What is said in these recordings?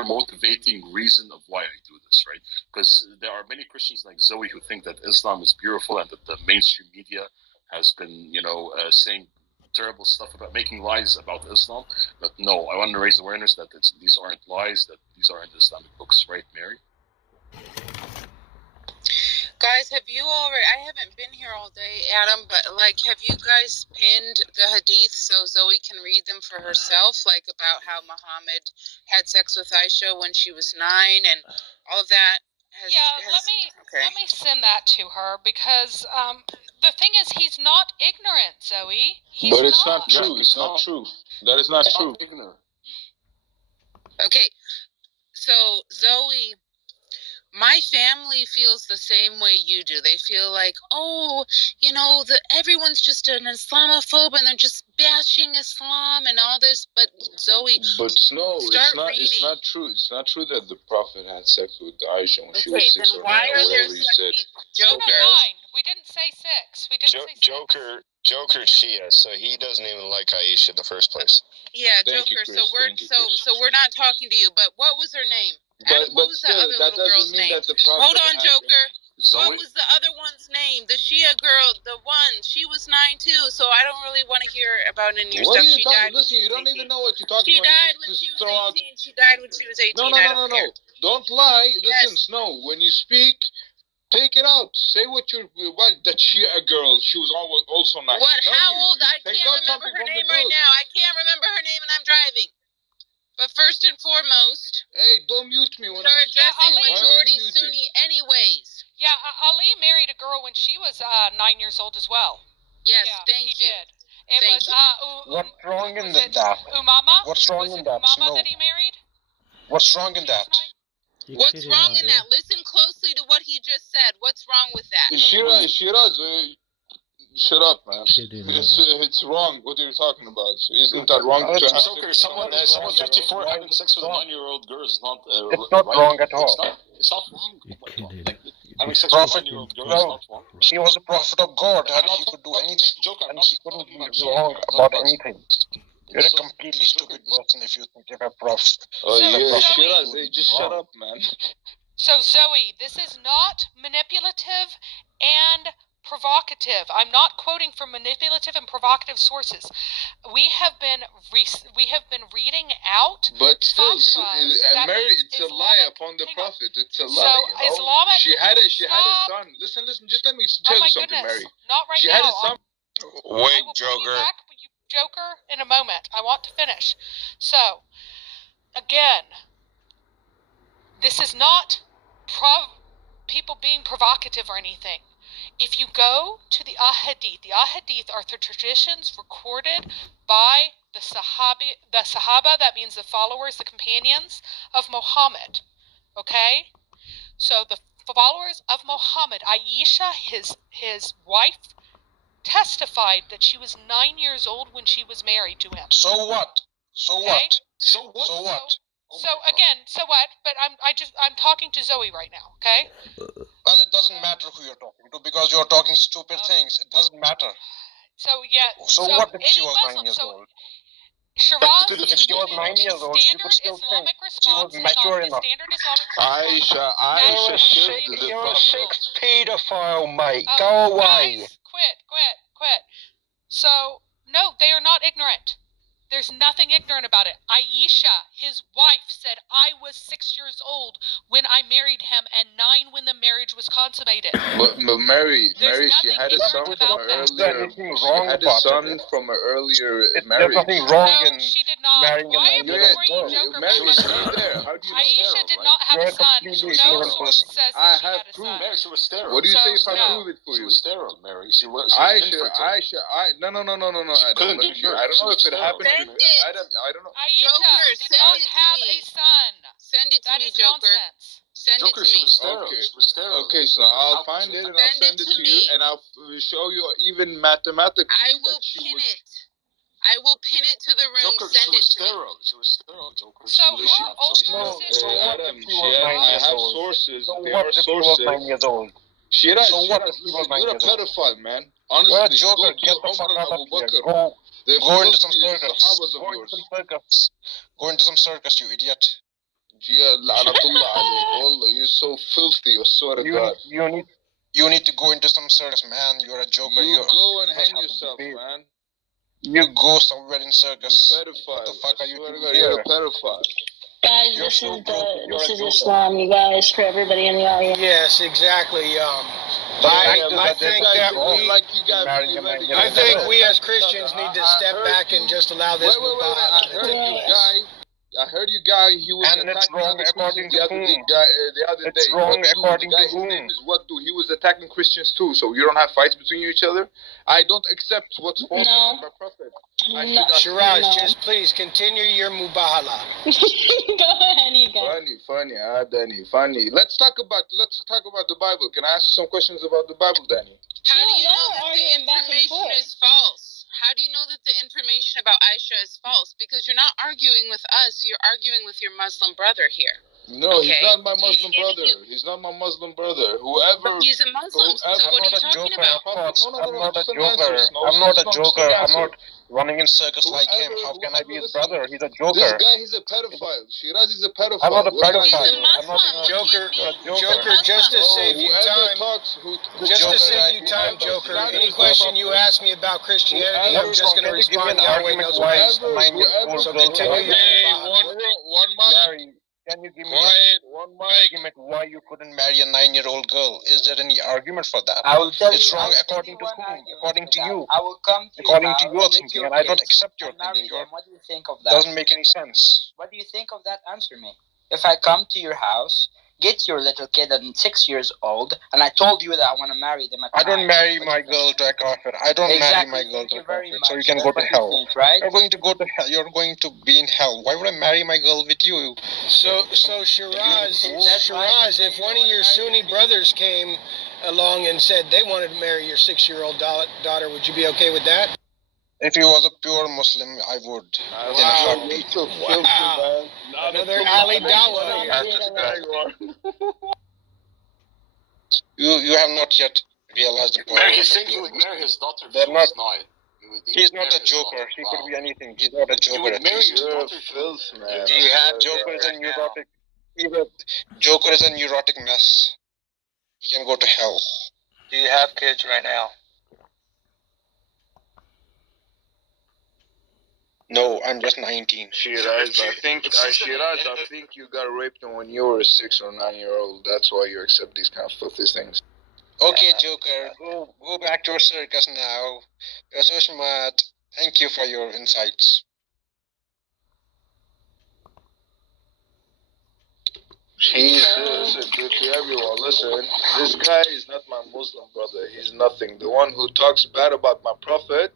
clear motivating reason of why I do this, right? Because there are many Christians like Zoe who think that Islam is beautiful and that the mainstream media has been, saying terrible stuff about making lies about Islam. But no, I want to raise awareness that these aren't lies, that these aren't Islamic books, right, Mary? Guys, have you already, I haven't been here all day, Adam, but have you guys pinned the hadith so Zoe can read them for herself, about how Muhammad had sex with Aisha when she was 9 and all of that? Let me send that to her, because the thing is, he's not ignorant, Zoe. But it's not true. It's not true. That is not true. Okay, so Zoe, my family feels the same way you do. They feel like, everyone's just an Islamophobe and they're just bashing Islam and all this. But Zoe, no, it's not true. It's not true that the Prophet had sex with Aisha when she was 6 or 9. Why are there Joker? We didn't say 6. We didn't say 6. Joker Shia, so he doesn't even like Aisha in the first place. Yeah, Joker. So we're not talking to you. But what was her name? Adam, what was the other little girl's name? Hold on, Joker. What was the other one's name? The Shia girl, the one. She was 9 too, so I don't really want to hear about any of your stuff. She died. Listen, you don't even know what you're talking about. She died when she was 18. She died when she was 18. No. Don't lie. Listen, Snow, when you speak, take it out. Say that Shia girl, she was also 9. What? How old? I can't remember her name right now. I can't remember her name and I'm driving. But first and foremost, hey, don't mute me when you're addressing majority Sunni anyways. Yeah, Ali married a girl when she was 9 years old as well. Yes, thank you. He did. It was what's wrong in that? Umama? What's wrong in that? Umama that he married? What's wrong in that? What's wrong in that? Listen closely to what he just said. What's wrong with that? Shiraz, shut up, man. It's wrong. What are you talking about? Isn't that wrong? Joker, someone 54 having sex with a 9-year-old girl is not. It's not wrong at all. It's not wrong. Having sex with a 9-year-old girl is not wrong. He was a prophet of God, and he could do anything. And he couldn't be wrong about anything. You're a completely stupid person if you think you're a prophet. Shiraz, just shut up, man. So, Zoe, this is not manipulative and provocative. I'm not quoting from manipulative and provocative sources. We have been reading out. But still, Mary, it's a lie upon the Prophet. It's a lie. So Islamic. She had a son. Listen. Just let me tell you something, Mary. Not right she now. Had a son. Wait, Joker. Joker, in a moment. I want to finish. So, again, this is not people being provocative or anything. If you go to the Ahadith are the traditions recorded by the Sahaba, that means the followers, the companions of Muhammad. Okay? So the followers of Muhammad, Aisha, his wife, testified that she was 9 years old when she was married to him. So what? So what? But I'm talking to Zoe right now, okay? Well, it doesn't matter who you're talking to because you're talking stupid things. It doesn't matter. So yeah. So what if she was 9 years old? Shiraz, if she was 9 years old, she would still think she was mature enough. Aisha, you're a sex pedophile, mate. Go away. Guys, quit. So no, they are not ignorant. There's nothing ignorant about it. Aisha, his wife, said, I was 6 years old when I married him and 9 when the marriage was consummated. But Mary, she had a son from an earlier. She had a son from an earlier marriage. There's nothing wrong in she did not. marrying a Why are you bringing Joker Mary was back? there. How do you know? Aisha did not have a son. No source says that she had a son. Mary, she was sterile. What do you say if I prove it for you? She was sterile, Mary. She was Aisha, no. I don't know if it happened. I don't know. Aisha did not have a son. Send it to me, Joker. Nonsense. Send it to me. Okay, so I'll find it and I'll send it to you, and I'll show you even mathematically. I will pin it. I will pin it to the room. Send it to me. She was sterile, Joker. So her ultimate Adam, I have sources. There are sources. 9 years old. You're a pedophile, man. Honestly, Joker, get the fuck out of here. Go into some circus. Go into some circus, you idiot. Yeah, la'natullah alayk. Wallah, you're so filthy, I swear to God. You need to go into some circus, man. You're a joker. You go and hang yourself, man. You go somewhere in circus. You pedophile. What the fuck are you doing here? You're a pedophile. Guys, this is Islam, you guys, for everybody in the audience. Yes, exactly. I think we as Christians need to step back and just allow this. I heard you guy. He was and it's wrong according to the other day. It's wrong according to whom? His name is Waddu. He was attacking Christians too. So you don't have fights between each other. I don't accept what's false about my prophet. Shiraz, just please continue your mubahala. Go ahead, you guys. Funny. Let's talk about the Bible. Can I ask you some questions about the Bible, Danny? How do you know that the information is false? How do you know that the information about Aisha is false? Because you're not arguing with us, you're arguing with your Muslim brother here. No, okay? He's not my Muslim brother. He's not my Muslim brother. Whoever. But he's a Muslim, so what are you talking about? I'm not a joker. I'm not a joker. I'm not running in circus like him. How can I be his brother? He's a joker. This guy, he's a pedophile. Shiraz is a pedophile. I'm not a pedophile. He's a Muslim. Joker, just to save you time, Joker, any question you ask me about Christianity, I'm just going to respond Yahweh knows best. So continue. One mic. Can you give me one argument why you couldn't marry a 9-year-old girl? Is there any argument for that? I will tell it's you. Wrong according to whom? According to you. I will come to according to your thinking, and I don't accept your thinking. What do you think of that? Doesn't make any sense. What do you think of that? Answer me. If I come to your house, get your little kid at 6 years old, and I told you that I want to marry them at I don't marry my girl to a kafir. I don't marry my girl to a kafir, so you can go to hell. Right? You're going to go to hell. You're going to be in hell. Why would I marry my girl with you? So Shiraz, if one of your Sunni brothers came along and said they wanted to marry your 6-year-old daughter, would you be okay with that? If he was a pure Muslim, I would. Wow. Another Ali Dawah. You have not yet realized the point. He's saying he would marry his daughter. He's not a joker. He could be anything. He's not a joker. You're filth, man. Do you have Joker is a neurotic? Joker is a neurotic mess. He can go to hell. Do you have kids right now? No, I'm just 19. Shiraz, I think you got raped when you were a 6 or 9-year-old. That's why you accept these kind of filthy things. Okay, Joker, go back to your circus now. You're so smart. Thank you for your insights. Listen, to everyone, listen. This guy is not my Muslim brother. He's nothing. The one who talks bad about my prophet,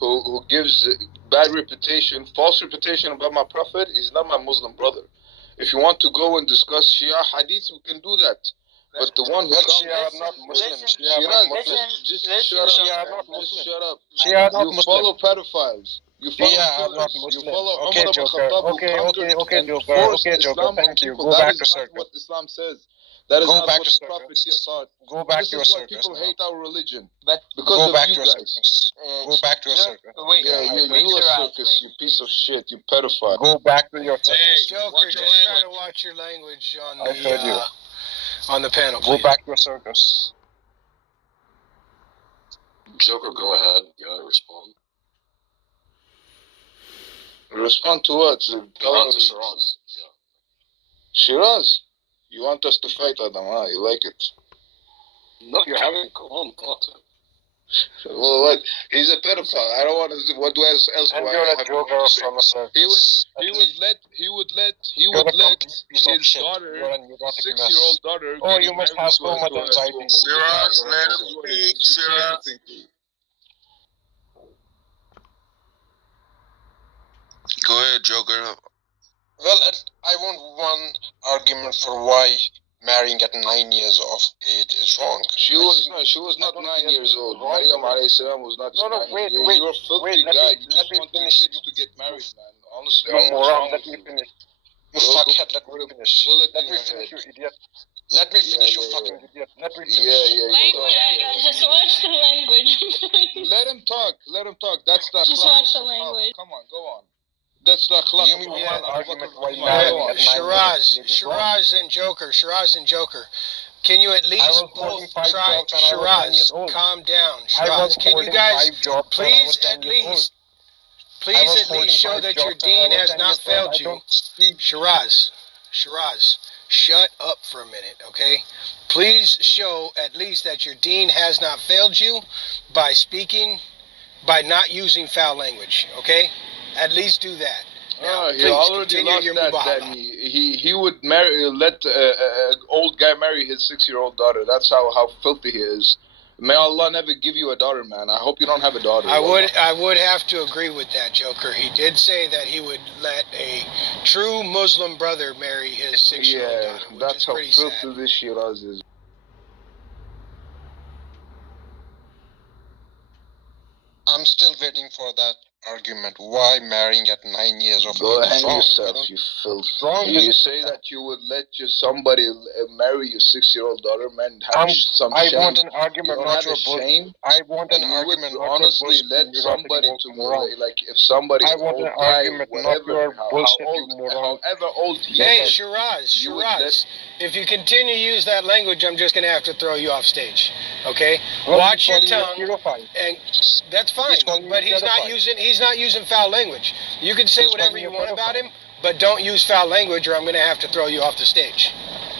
who gives bad reputation, false reputation about my prophet, is not my Muslim brother. If you want to go and discuss Shia hadith, we can do that. But the one who comes... Shia are not Muslims. Just shut up. You follow pedophiles. You follow Okay, Joker. Okay, Joker. Thank you. Go back to circus. What Islam says. That is not what the Prophet thought. Go back to your circus. People hate our religion. But because go back to your circus. Go back to your circus. Wait, yeah, you a circus, you piece of shit, you pedophile. Go back to your circus. Hey, Joker, just try to watch your language on the panel. Go back to your circus. Joker, go ahead. Respond. Respond to what? To Shiraz. Yeah. Shiraz? You want us to fight Adam, huh? You like it? No, you're having... Go on, talk to him. Well, what? He's a pedophile. I don't want to... What else do I have? And you're a joker from a circus. He would let his daughter, 6-year-old daughter... Oh, you must have so much anxiety. Shiraz, let him speak. Shiraz. Go ahead, Joker. Well, I want one argument for why marrying at 9 years of age is wrong. She was not 9 years old. Maryam alayhi salam was not 9 years old. You're a filthy guy. You just want kids to get married, man. Honestly, let me finish. You fuckhead, let me finish. Let me finish, you idiot. Let me finish, you fucking idiot. Let me finish. Language, guys, just watch the language. Let him talk. That's the... Just watch the language. Come on, go on. That's the akhlaq. Shiraz and Joker. Can you at least both try, Shiraz, calm down. Shiraz, can you guys please at least show that your deen has not failed you? Shiraz, shut up for a minute, okay? Please show at least that your deen has not failed you by not using foul language, okay? At least do that. Now, he already lost that. Then he would let an old guy marry his 6-year-old daughter. That's how filthy he is. May Allah never give you a daughter, man. I hope you don't have a daughter. I would have to agree with that, Joker. He did say that he would let a true Muslim brother marry his 6-year-old daughter. Yeah, that's how filthy this Shiraz is. I'm still waiting for that argument. Why marrying at 9 years of age? Go hang yourself, you filth. You say that you would let somebody marry your 6-year-old daughter, man. I want an argument, not your bullshit. I want an argument, not honestly let somebody to like if somebody. I want an argument, not your bullshit. However old he is. Hey, Shiraz. If you continue to use that language, I'm just gonna have to throw you off stage. Okay? Watch your tongue. And that's fine. But he's not using foul language. You can say whatever you want about him, but don't use foul language or I'm going to have to throw you off the stage.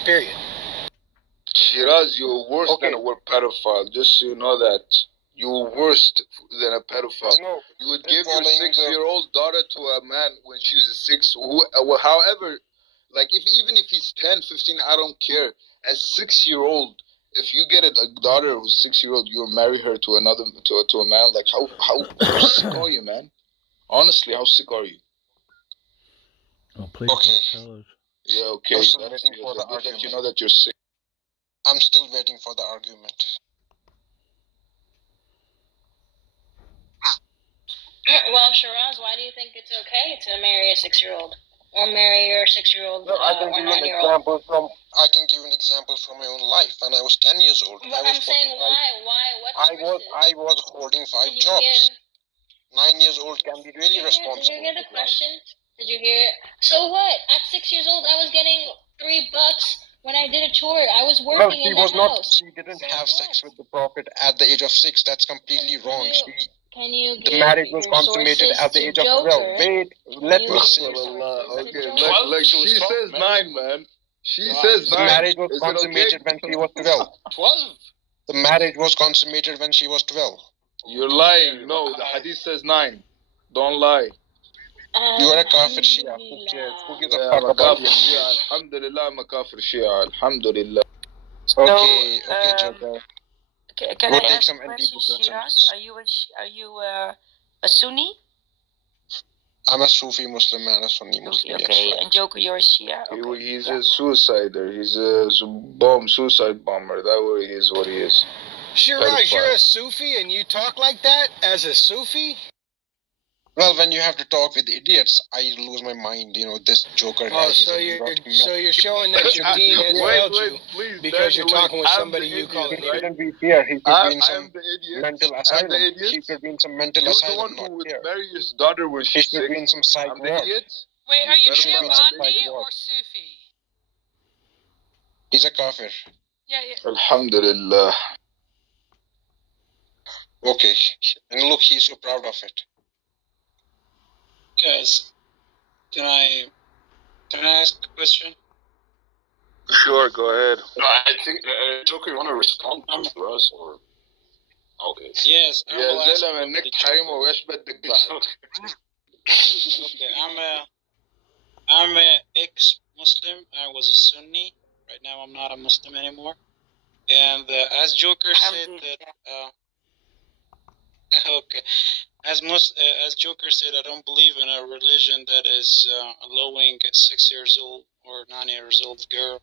Period. Shiraz, you're worse than a pedophile. Just so you know that. You're worse than a pedophile. You would give your 6-year-old daughter to a man when she was 6, however, like even if he's 10, 15, I don't care. As 6-year-old, if you get a daughter who's 6-year-old, you'll marry her to a man. Like how sick are you, man? Honestly, how sick are you? Oh, please tell us. Yeah, okay. I'm still waiting for the argument. You know that you're sick. I'm still waiting for the argument. Well, Shiraz, why do you think it's okay to marry a 6-year-old? Or marry your 6-year-old or 9-year-old? I can give an example from my own life. When I was 10 years old, but I'm saying why? I was holding 5 jobs. 9 years old can be really responsible. Did you hear the question? Did you hear it? So what? At 6 years old, I was getting $3 when I did a chore. I was working in the house. She didn't have sex with the Prophet at the age of 6. That's completely wrong. The marriage was consummated at the age of 12. Wait, let me say. Okay, like she says 9, man. She says 9. The marriage was consummated when she was 12. 12? The marriage was consummated when she was 12. You're lying. No, the hadith says 9. Don't lie. You are a kafir Shia. Who gives a fuck about you? Alhamdulillah, I'm a kafir Shia. Alhamdulillah. Okay, Joker. Can I ask a question, Shiraz? Are you a Sunni? I'm a Sufi Muslim man, a Sunni Muslim. Okay, yes. And Joker, you're a Shia? Okay. He's a suicider. He's a suicide bomber. That way he is what he is. Shiraz, you're a Sufi and you talk like that as a Sufi? Well, when you have to talk with idiots, I lose my mind. This Joker guy. So you're showing that your deen has failed you because you're talking with somebody you call an idiot. He shouldn't be here. He should be in some mental asylum. He should be in some mental asylum. You're the one who would marry his daughter when she's 6. He should be in some psych ward. Wait, are you Shia or Sufi? He's a kafir. Yeah. Alhamdulillah. Okay, and look, he's so proud of it. Guys, can I ask a question? Sure, go ahead. No, I think Joker, you want to respond to us or? Okay. Yes. I'm a ex-Muslim. I was a Sunni. Right now, I'm not a Muslim anymore. And as Joker said that. Okay. As Joker said, I don't believe in a religion that is allowing a 6 years old or 9 years old girl.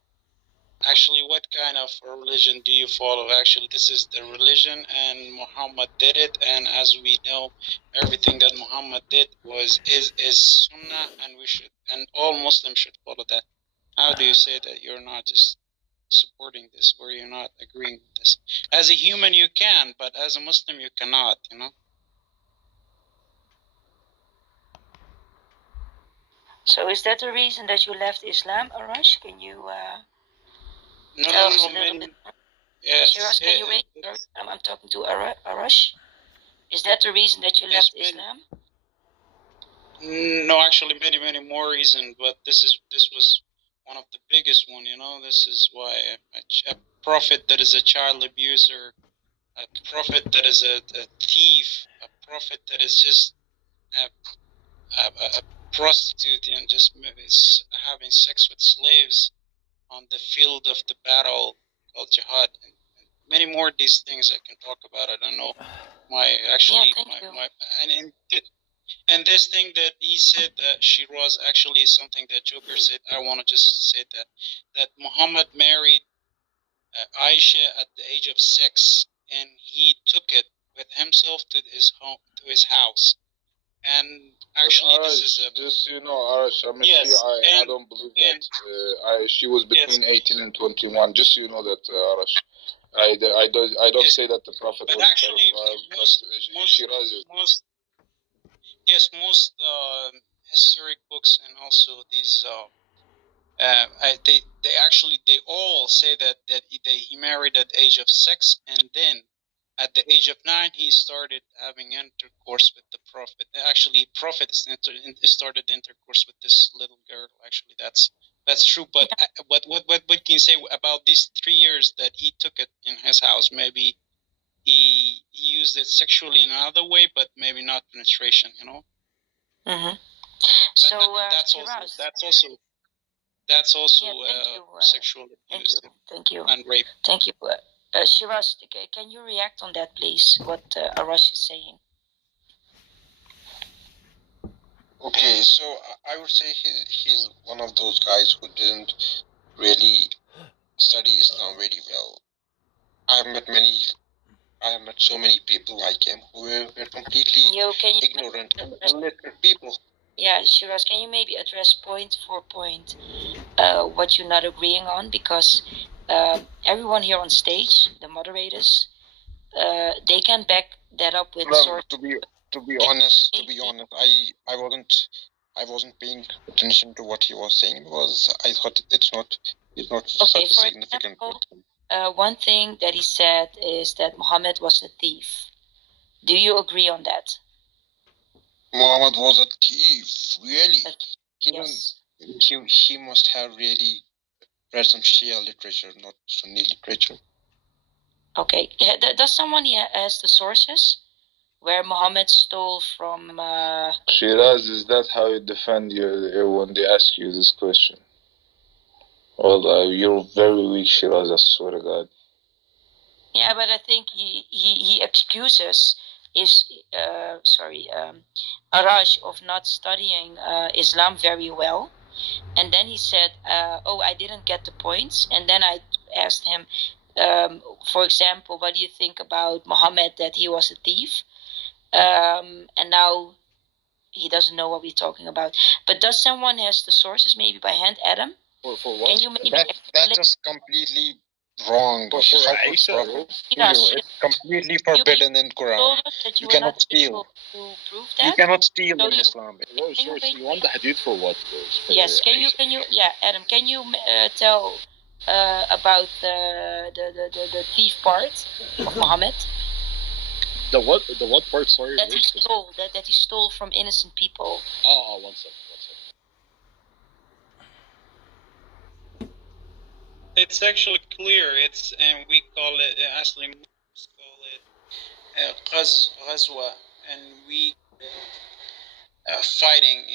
Actually, what kind of a religion do you follow? Actually, this is the religion, and Muhammad did it. And as we know, everything that Muhammad did is Sunnah, and all Muslims should follow that. How do you say that you're not just supporting this, or you're not agreeing with this? As a human, you can, but as a Muslim, you cannot. So is that the reason that you left Islam, Arash? Can you tell us a little bit more? Yes. Shiraz, can you wait? I'm talking to Arash. Is that the reason that you left Islam? No, actually, many more reasons, but this was one of the biggest one. This is why a prophet that is a child abuser, a prophet that is a thief, a prophet that is just a prostitute and just is having sex with slaves on the field of the battle called jihad, and many more of these things I can talk about. I don't know. And this thing that he said that Shiraz actually is something that Joker said. I want to just say that Muhammad married Aisha at the age of 6, and he took it with himself to his home, to his house. And actually, Arash, this is just Arash, I don't believe that she was between 18 and 21. Just so you know that, Arash. I don't say that the Prophet was actually most historic books and also these they all say that he married at the age of 6, and then at the age of 9 he started having intercourse with the Prophet. Actually, Prophet started intercourse with this little girl. Actually, that's true. But what can you say about these 3 years that he took it in his house? Maybe he used it sexually in another way, but maybe not penetration. Mm-hmm. So that's also sexual abuse. Thank you. And rape. Thank you. Shiraz, can you react on that, please? What Arash is saying. Okay, so I would say he's one of those guys who didn't really study Islam very well. I have met so many people like him who were completely ignorant and illiterate people. Yeah, Shiraz, can you maybe address point for point what you're not agreeing on? Because everyone here on stage, the moderators, they can back that up with source. To be honest, I wasn't paying attention to what he was saying because I thought it's not such a significant point. One thing that he said is that Muhammad was a thief. Do you agree on that? Muhammad was a thief, really? Yes. He must have really read some Shia literature, not Sunni literature. Okay. Does someone has the sources where Muhammad stole from? Shiraz, is that how you defend when they ask you this question? Well, you're very weak, Shiraz. I swear to God. Yeah, but I think he excuses Arash of not studying Islam very well, and then he said, I didn't get the points, and then I asked him, for example, what do you think about Muhammad, that he was a thief, and now he doesn't know what we're talking about. But does someone has the sources maybe by hand, Adam? For what? Can you maybe that is completely wrong. It's completely forbidden in Quran. You cannot steal. You cannot steal in Islam. You want the hadith for what? Yes. Can you? Yeah, Adam. Can you tell about the thief part of Muhammad? The what part? Sorry. That he stole from innocent people. Oh, one second. It's actually clear. And we call it Muslims call it Ghazwa, and we fighting.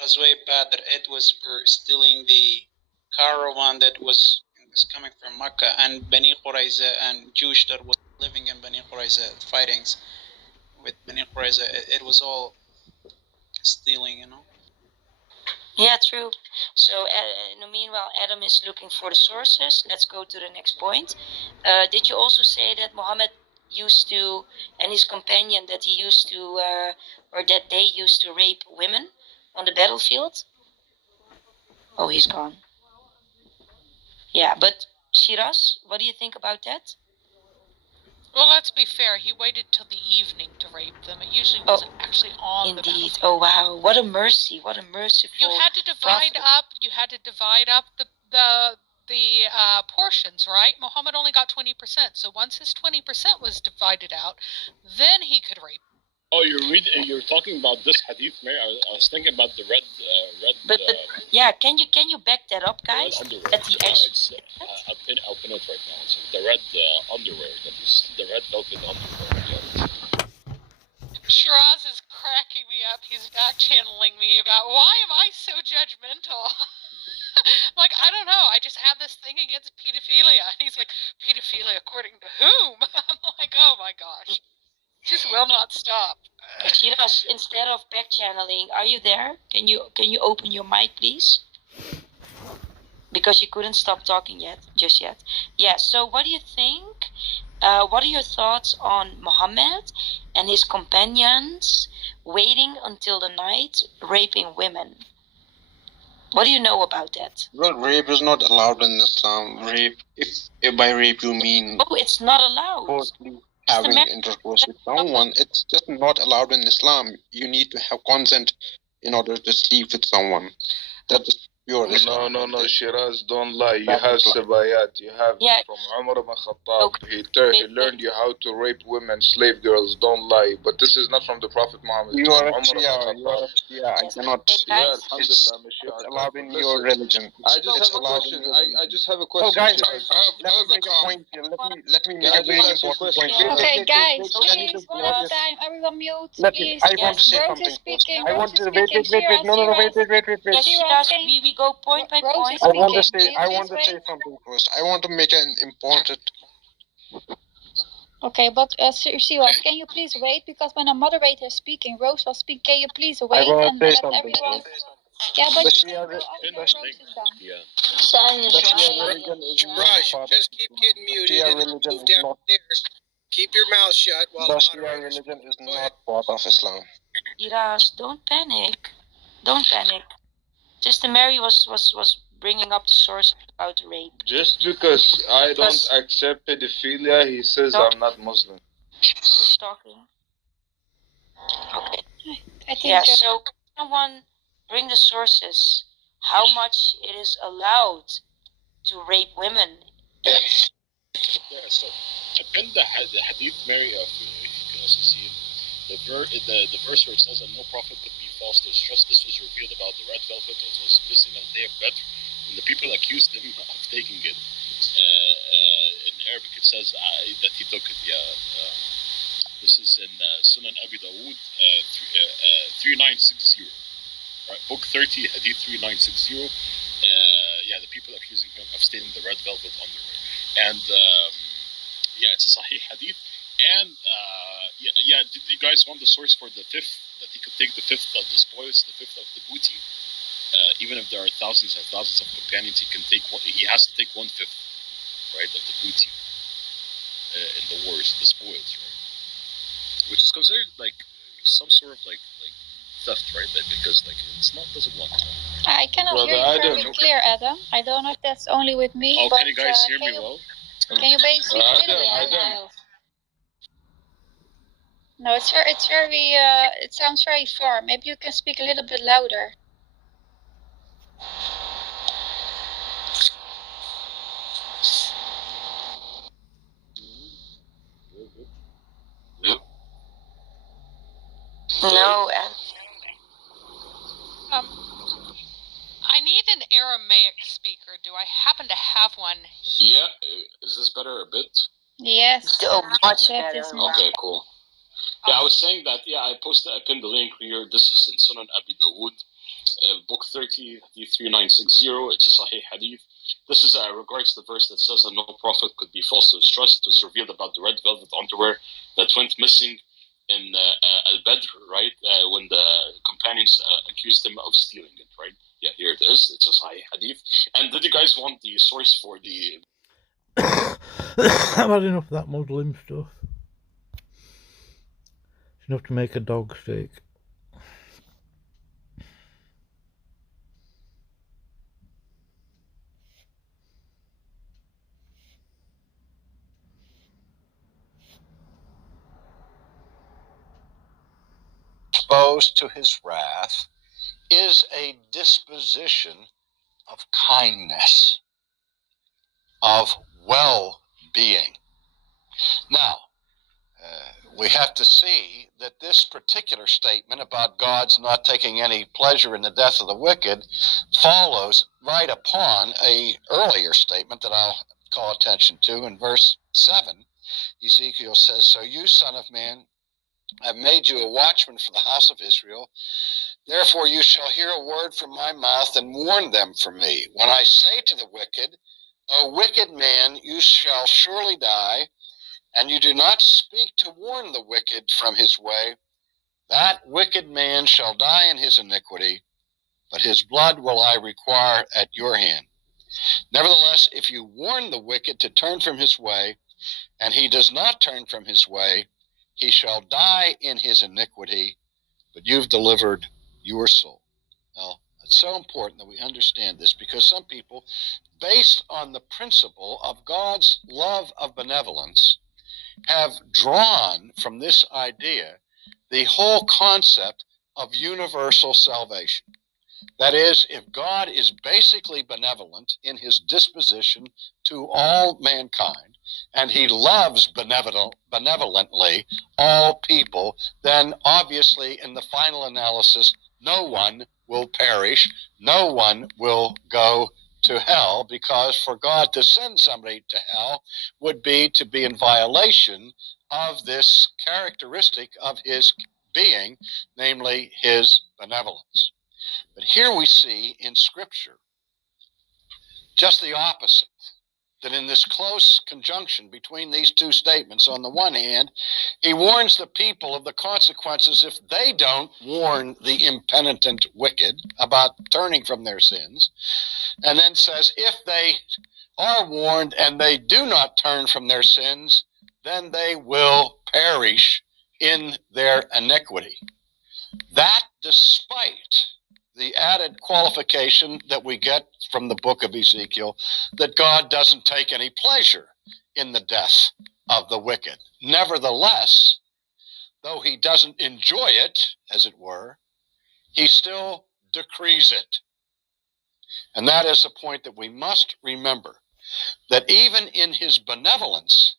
Ghazwa Badr. It was for stealing the caravan that was coming from Mecca, and Bani Qurayza and Jewish that was living in Bani Qurayza, fightings with Bani Qurayza. It was all stealing, Yeah, true. So, meanwhile, Adam is looking for the sources. Let's go to the next point. Did you also say that Muhammad used to, and his companion, that he used to, or that they used to rape women on the battlefield? Oh, he's gone. Yeah, but Shiraz, what do you think about that? Well, let's be fair. He waited till the evening to rape them. It usually wasn't actually on Indeed. the battlefield. Oh wow! What a mercy! What a merciful. You had to divide up. You had to divide up the portions, right? Muhammad only got 20%. So once his 20% was divided out, then he could rape. Oh, you're talking about this hadith, Mary. I was thinking about the red. But yeah, can you back that up, guys? I'll pin it right now. So the red underwear, the red velvet underwear. Shiraz is cracking me up. He's back channeling me about why am I so judgmental? I'm like, I don't know. I just have this thing against pedophilia. And he's like, pedophilia according to whom? I'm like, oh my gosh. Just will not stop. Shiraz, instead of back channeling, are you there? Can you open your mic, please? Because you couldn't stop talking just yet. Yeah, so what do you think? What are your thoughts on Muhammad and his companions waiting until the night, raping women? What do you know about that? Well, rape is not allowed in Islam. Rape, if by rape you mean... Oh, it's not allowed. Having intercourse with someone, it's just not allowed in Islam. You need to have consent in order to sleep with someone. That is pure Islam. No, Shiraz, don't lie. You have Sabayat. You have from Umar ibn Khattab. He learned you how to rape women, slave girls. Don't lie. But this is not from the Prophet Muhammad. You are a Shia. I cannot. It's allowed in your religion. I just have a question. I just have a question. Oh, guys, let me make a point here. Let me make a very important point. Okay, guys, please, one at a time. Everyone mute, please. I want to say something. I want to wait. No, wait. We go point by point. I want to say something first. I want to make an important. Okay, but Shiraz, can you please wait? Because when a moderator is speaking, Rose will speak. Can you please wait and let everyone? Yeah, but just keep getting muted and move downstairs. Keep your mouth shut while the Shia religion is not part of Islam. Shiraz, don't panic. Don't panic. Sister Mary was bringing up the source about rape. Just because I don't accept pedophilia, he says I'm not Muslim. Who's talking? Okay. So can someone bring the sources? How much it is allowed to rape women? Yes. Yeah, so I pinned the hadith, Mary, if you can also see it. The verse where it says that no prophet could be false to his trust. This was revealed about the red velvet that was missing on the day of Badr, and the people accused him of taking it. In Arabic, it says that he took it. This is in Sunan Abi Dawood 3960. Right, book 30, hadith 3960. The people accusing him of stealing the red velvet underwear, and it's a Sahih hadith. And did you guys want the source for the fifth, that he could take the fifth of the spoils, the fifth of the booty? Even if there are thousands and thousands of companions, he has to take 1/5, right, of the booty in the wars, the spoils, right? Which is considered like some sort of like theft, right? Because doesn't want to. I cannot hear you very clear, Adam. I don't know if that's only with me. Oh, can you guys hear me well? Can you basically speak a little bit loud? No, it's very. It sounds very far. Maybe you can speak a little bit louder. No. I need an Aramaic speaker. Do I happen to have one? Yeah. Is this better a bit? Yes. Oh, much better. Okay, cool. Yeah, I was saying that. Yeah, I pinned the link here. This is in Sunan Abi Dawood, book 30, hadith 3960. It's a Sahih hadith. This is regards to the verse that says that no prophet could be false to his trust. It was revealed about the red velvet underwear that went missing in Al-Badr, right? When the companions accused him of stealing it, right? Yeah, here it is. It's a Sahih hadith. And did you guys want the source for the... I've had enough of that Muslim stuff. It's enough to make a dog steak. exposed to his wrath is a disposition of kindness, of well-being. Now, we have to see that this particular statement about God's not taking any pleasure in the death of the wicked follows right upon an earlier statement that I'll call attention to in verse 7. Ezekiel says, "So you, son of man, I've made you a watchman for the house of Israel. Therefore you shall hear a word from my mouth and warn them for me. When I say to the wicked, O wicked man, you shall surely die, and you do not speak to warn the wicked from his way, that wicked man shall die in his iniquity, but his blood will I require at your hand. Nevertheless, if you warn the wicked to turn from his way, and he does not turn from his way, he shall die in his iniquity, but you've delivered your soul." Now, it's so important that we understand this, because some people, based on the principle of God's love of benevolence, have drawn from this idea the whole concept of universal salvation. That is, if God is basically benevolent in his disposition to all mankind, and he loves benevolently all people, then obviously in the final analysis, no one will perish, no one will go to hell, because for God to send somebody to hell would be to be in violation of this characteristic of his being, namely his benevolence. But here we see in Scripture just the opposite, that in this close conjunction between these two statements, on the one hand, he warns the people of the consequences if they don't warn the impenitent wicked about turning from their sins, and then says if they are warned and they do not turn from their sins, then they will perish in their iniquity. That despite the added qualification that we get from the book of Ezekiel, that God doesn't take any pleasure in the death of the wicked. Nevertheless, though he doesn't enjoy it, as it were, he still decrees it. And that is a point that we must remember, that even in his benevolence,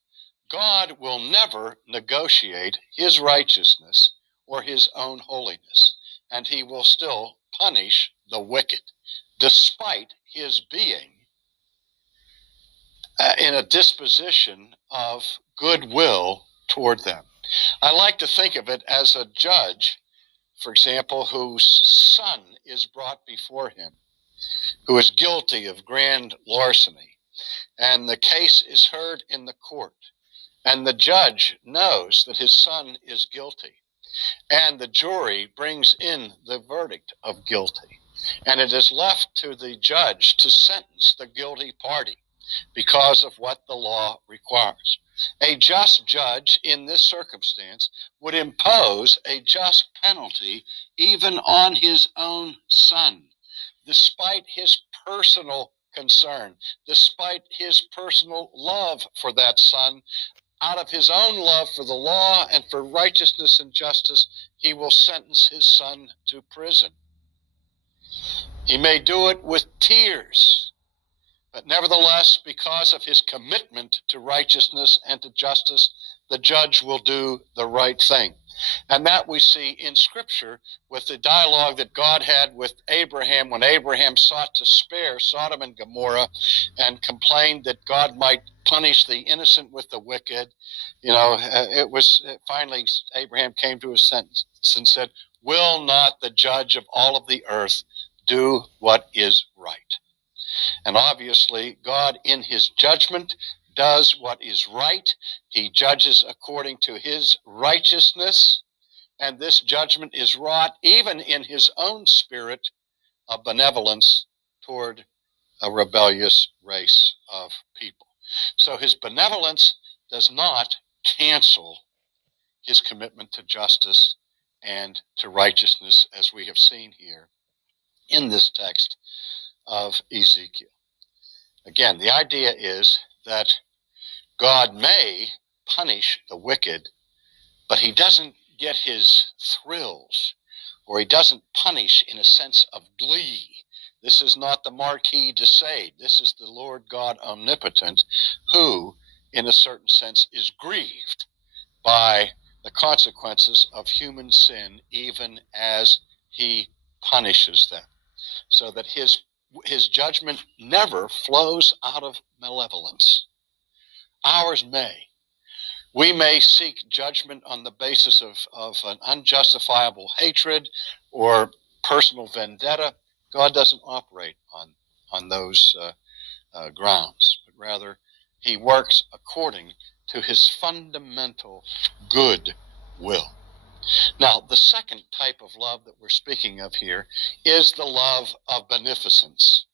God will never negotiate his righteousness or his own holiness, and he will still punish the wicked, despite his being in a disposition of goodwill toward them. I like to think of it as a judge, for example, whose son is brought before him, who is guilty of grand larceny, and the case is heard in the court, and the judge knows that his son is guilty, and the jury brings in the verdict of guilty, and it is left to the judge to sentence the guilty party because of what the law requires. A just judge in this circumstance would impose a just penalty even on his own son, despite his personal concern, despite his personal love for that son. Out of his own love for the law and for righteousness and justice, he will sentence his son to prison. He may do it with tears, but nevertheless, because of his commitment to righteousness and to justice, the judge will do the right thing. And that we see in Scripture with the dialogue that God had with Abraham when Abraham sought to spare Sodom and Gomorrah and complained that God might punish the innocent with the wicked. You know, it was finally Abraham came to his sentence and said, "Will not the judge of all of the earth do what is right?" And obviously, God in his judgment does what is right. He judges according to his righteousness, and this judgment is wrought even in his own spirit of benevolence toward a rebellious race of people. So his benevolence does not cancel his commitment to justice and to righteousness, as we have seen here in this text of Ezekiel. Again, the idea is that God may punish the wicked, but he doesn't get his thrills or he doesn't punish in a sense of glee. This is not the Marquis de Sade. This is the Lord God omnipotent, who, in a certain sense, is grieved by the consequences of human sin, even as he punishes them, so that his judgment never flows out of malevolence. Ours may. We may seek judgment on the basis of an unjustifiable hatred or personal vendetta. God doesn't operate on those grounds, but rather he works according to his fundamental good will. Now, the second type of love that we're speaking of here is the love of beneficence.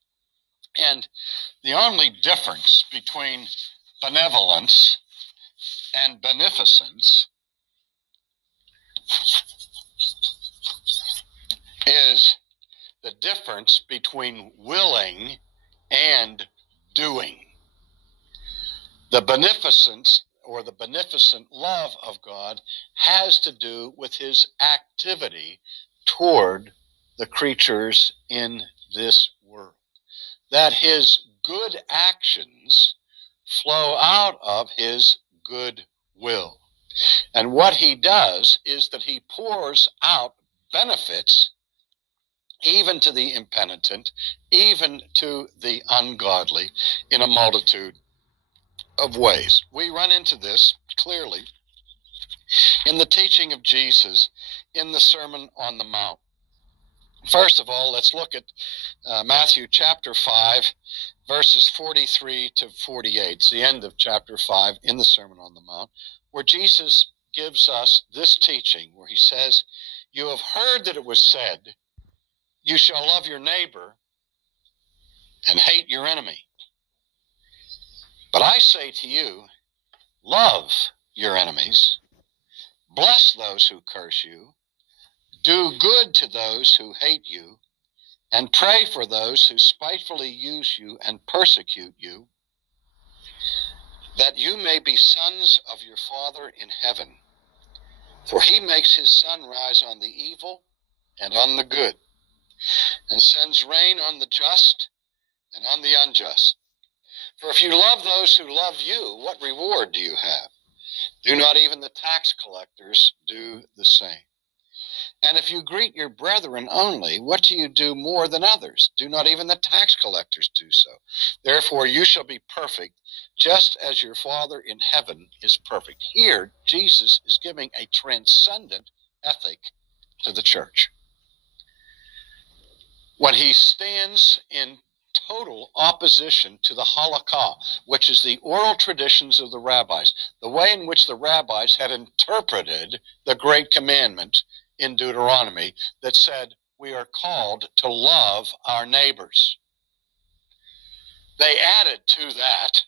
And the only difference between benevolence and beneficence is the difference between willing and doing. The beneficence or the beneficent love of God has to do with his activity toward the creatures in this world. That his good actions flow out of his good will. And what he does is that he pours out benefits even to the impenitent, even to the ungodly, in a multitude of ways. We run into this clearly in the teaching of Jesus in the Sermon on the Mount. First of all, let's look at Matthew chapter 5, verses 43 to 48. It's the end of chapter 5 in the Sermon on the Mount, where Jesus gives us this teaching, where he says, "You have heard that it was said, 'You shall love your neighbor and hate your enemy.' But I say to you, love your enemies, bless those who curse you, do good to those who hate you, and pray for those who spitefully use you and persecute you, that you may be sons of your Father in heaven. For he makes his sun rise on the evil and on the good, and sends rain on the just and on the unjust. For if you love those who love you, what reward do you have? Do not even the tax collectors do the same? And if you greet your brethren only, what do you do more than others? Do not even the tax collectors do so? Therefore you shall be perfect, just as your Father in heaven is perfect." Here, Jesus is giving a transcendent ethic to the church. When he stands in total opposition to the halakha, which is the oral traditions of the rabbis, the way in which the rabbis had interpreted the great commandment in Deuteronomy that said we are called to love our neighbors. They added to that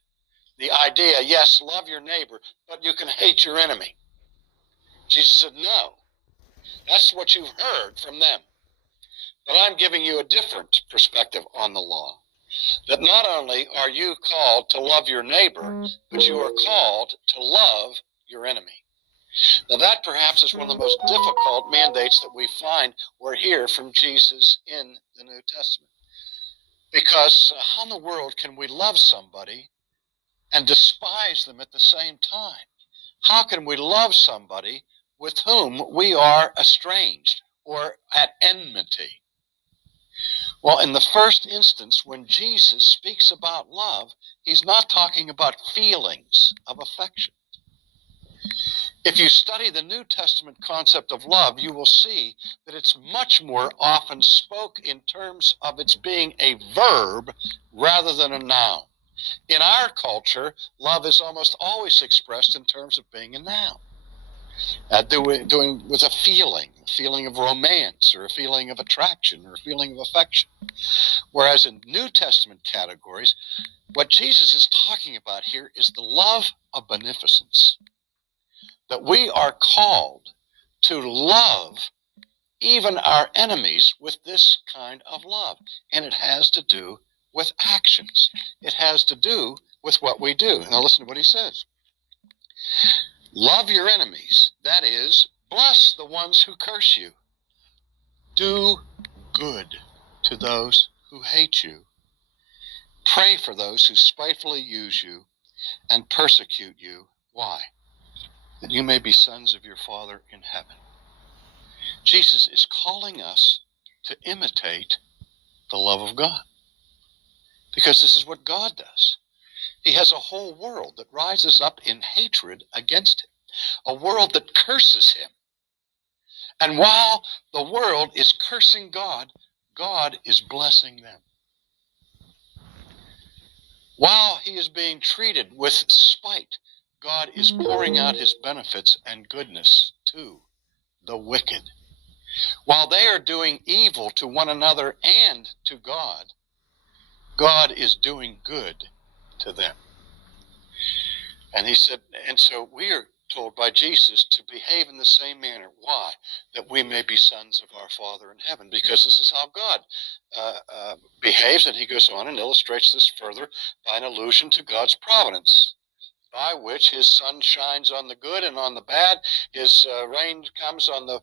the idea, yes, love your neighbor, but you can hate your enemy. Jesus said, no, that's what you've heard from them. But I'm giving you a different perspective on the law. That not only are you called to love your neighbor, but you are called to love your enemy. Now that perhaps is one of the most difficult mandates that we find or hear from Jesus in the New Testament. Because how in the world can we love somebody and despise them at the same time? How can we love somebody with whom we are estranged or at enmity? Well, in the first instance, when Jesus speaks about love, he's not talking about feelings of affection. If you study the New Testament concept of love, you will see that it's much more often spoke in terms of its being a verb rather than a noun. In our culture, love is almost always expressed in terms of being a noun. Doing with a feeling of romance, or a feeling of attraction, or a feeling of affection. Whereas in New Testament categories, what Jesus is talking about here is the love of beneficence. That we are called to love even our enemies with this kind of love. And it has to do with actions. It has to do with what we do. Now listen to what he says. Love your enemies. That is, bless the ones who curse you. Do good to those who hate you. Pray for those who spitefully use you and persecute you. Why? That you may be sons of your Father in heaven. Jesus is calling us to imitate the love of God, because this is what God does. He has a whole world that rises up in hatred against him, a world that curses him. And while the world is cursing God, God is blessing them. While he is being treated with spite, God is pouring out his benefits and goodness to the wicked. While they are doing evil to one another and to God, God is doing good to them. And he said, and so we are told by Jesus to behave in the same manner. Why? That we may be sons of our Father in heaven, because this is how God behaves. And he goes on and illustrates this further by an allusion to God's providence, by which his sun shines on the good and on the bad. His rain comes on the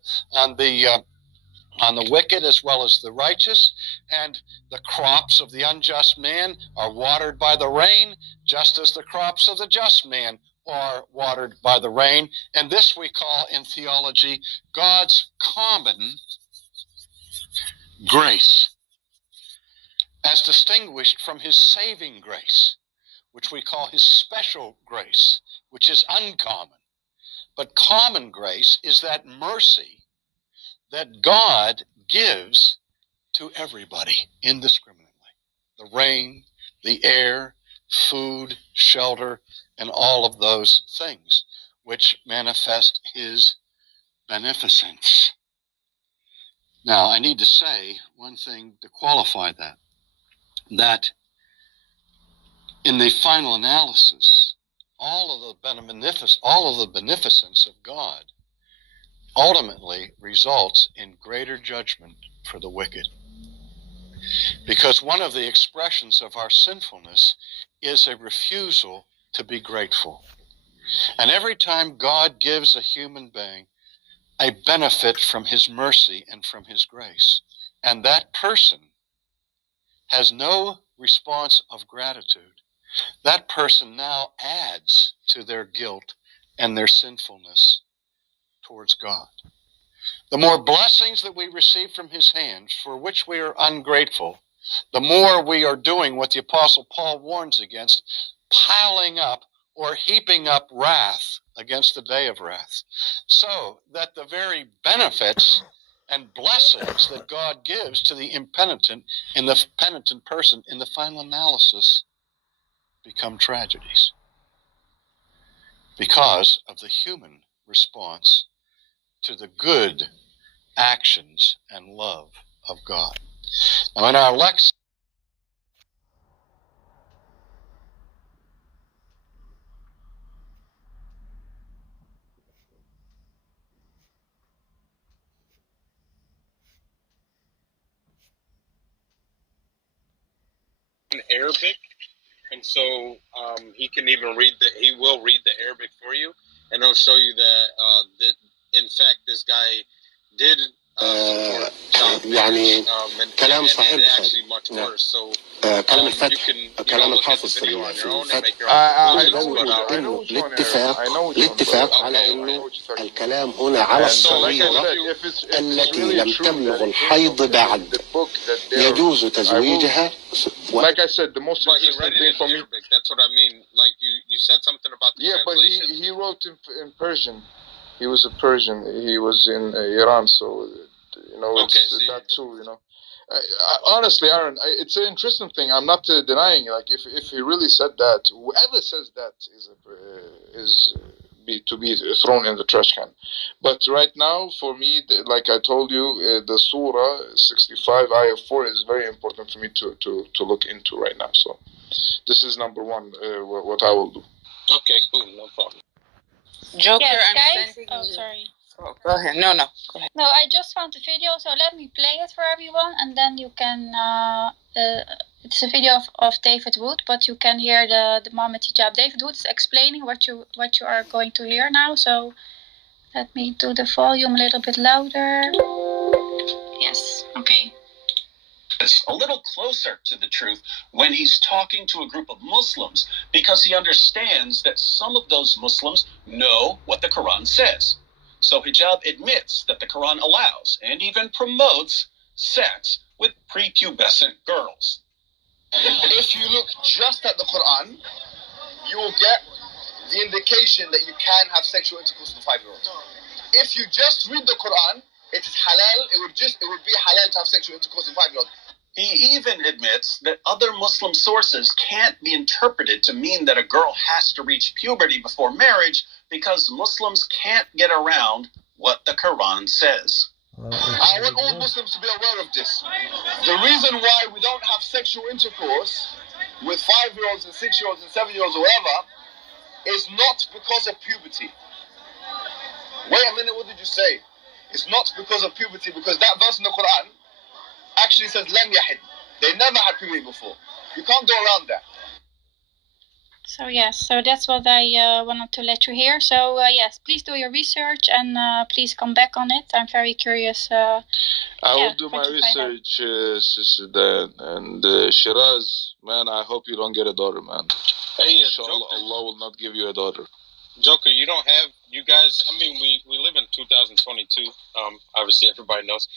wicked as well as the righteous, and the crops of the unjust man are watered by the rain, just as the crops of the just man are watered by the rain. And this we call in theology God's common grace, as distinguished from his saving grace, which we call his special grace, which is uncommon. But common grace is that mercy that God gives to everybody indiscriminately. The rain, the air, food, shelter, and all of those things which manifest his beneficence. Now, I need to say one thing to qualify that in the final analysis, all of the beneficence of God ultimately results in greater judgment for the wicked. Because one of the expressions of our sinfulness is a refusal to be grateful. And every time God gives a human being a benefit from his mercy and from his grace, and that person has no response of gratitude, that person now adds to their guilt and their sinfulness towards God. The more blessings that we receive from his hand, for which we are ungrateful, the more we are doing what the Apostle Paul warns against, piling up or heaping up wrath against the day of wrath, so that the very benefits and blessings that God gives to the impenitent and the penitent person in the final analysis become tragedies because of the human response to the good actions and love of God. Now, in our Lex in Arabic, and so he will read the Arabic for you, and it'll show you that in fact this guy did support child marriage, كلام صحيح and actually much worse. So كلام الفتح كلام الحافظ في الفتح إنه الاتفاق على إنه الكلام هنا على الصغيرة التي لم تبلغ الحيض بعد يجوز تزويجها. Like I said, the most interesting thing for me. That's what I mean. Like you said something about the translation. But he wrote in Persian. He was a Persian. He was in Iran, so it's that too. Honestly, Aaron, it's an interesting thing. I'm not denying. Like, if he really said that, whoever says that is to be thrown in the trash can. But right now, for me, like I told you, the Surah 65, Ayah 4 is very important for me to look into right now. So, this is number one. What I will do. Okay, cool, no problem. Joker, yes, guys. Sorry. Oh, go ahead. No, go ahead. No, I just found the video, so let me play it for everyone, and then you can. It's a video of David Wood, but you can hear the Mohammed hijab. David Wood is explaining what you are going to hear now. So let me do the volume a little bit louder. Yes. a little closer to the truth when he's talking to a group of Muslims, because he understands that some of those Muslims know what the Quran says. So hijab admits that the Quran allows and even promotes sex with prepubescent girls. If you look just at the Quran, you will get the indication that you can have sexual intercourse with a 5-year-old. If you just read the Quran, it is halal. It would be halal to have sexual intercourse with a 5-year-old. He even admits that other Muslim sources can't be interpreted to mean that a girl has to reach puberty before marriage, because Muslims can't get around what the Quran says. I want all Muslims to be aware of this. The reason why we don't have sexual intercourse with 5-year-olds and 6-year-olds and 7-year-olds or whatever is not because of puberty. Wait a minute, what did you say? It's not because of puberty, because that verse in the Quran actually says lam yahid. They never had puberty before. You can't go around that. So yes, so that's what I wanted to let you hear. So yes, please do your research and please come back on it. I'm very curious. I will do my research, Sister Dan. And Shiraz, man, I hope you don't get a daughter, man. Hey, Inshallah, Allah will not give you a daughter. Joker, you don't have, you guys, I mean, we live in 2022, obviously everybody knows.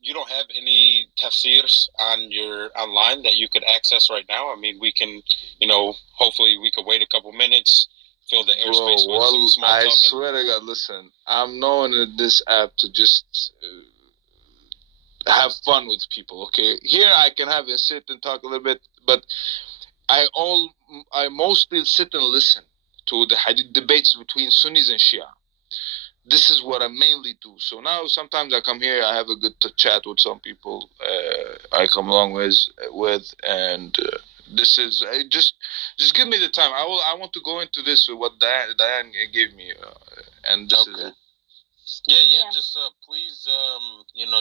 You don't have any tafsirs online that you could access right now? I mean, we can, hopefully we could wait a couple minutes, fill the airspace with some small talk. I swear to God, listen, I'm known in this app to just have fun with people, okay? Here I can have and sit and talk a little bit, but I mostly sit and listen to the hadith debates between Sunnis and Shia. This is what I mainly do. So now sometimes I come here, I have a good chat with some people I come along with and this is just give me the time. I want to go into this with what Diane gave me, and this is it. Yeah. Just please,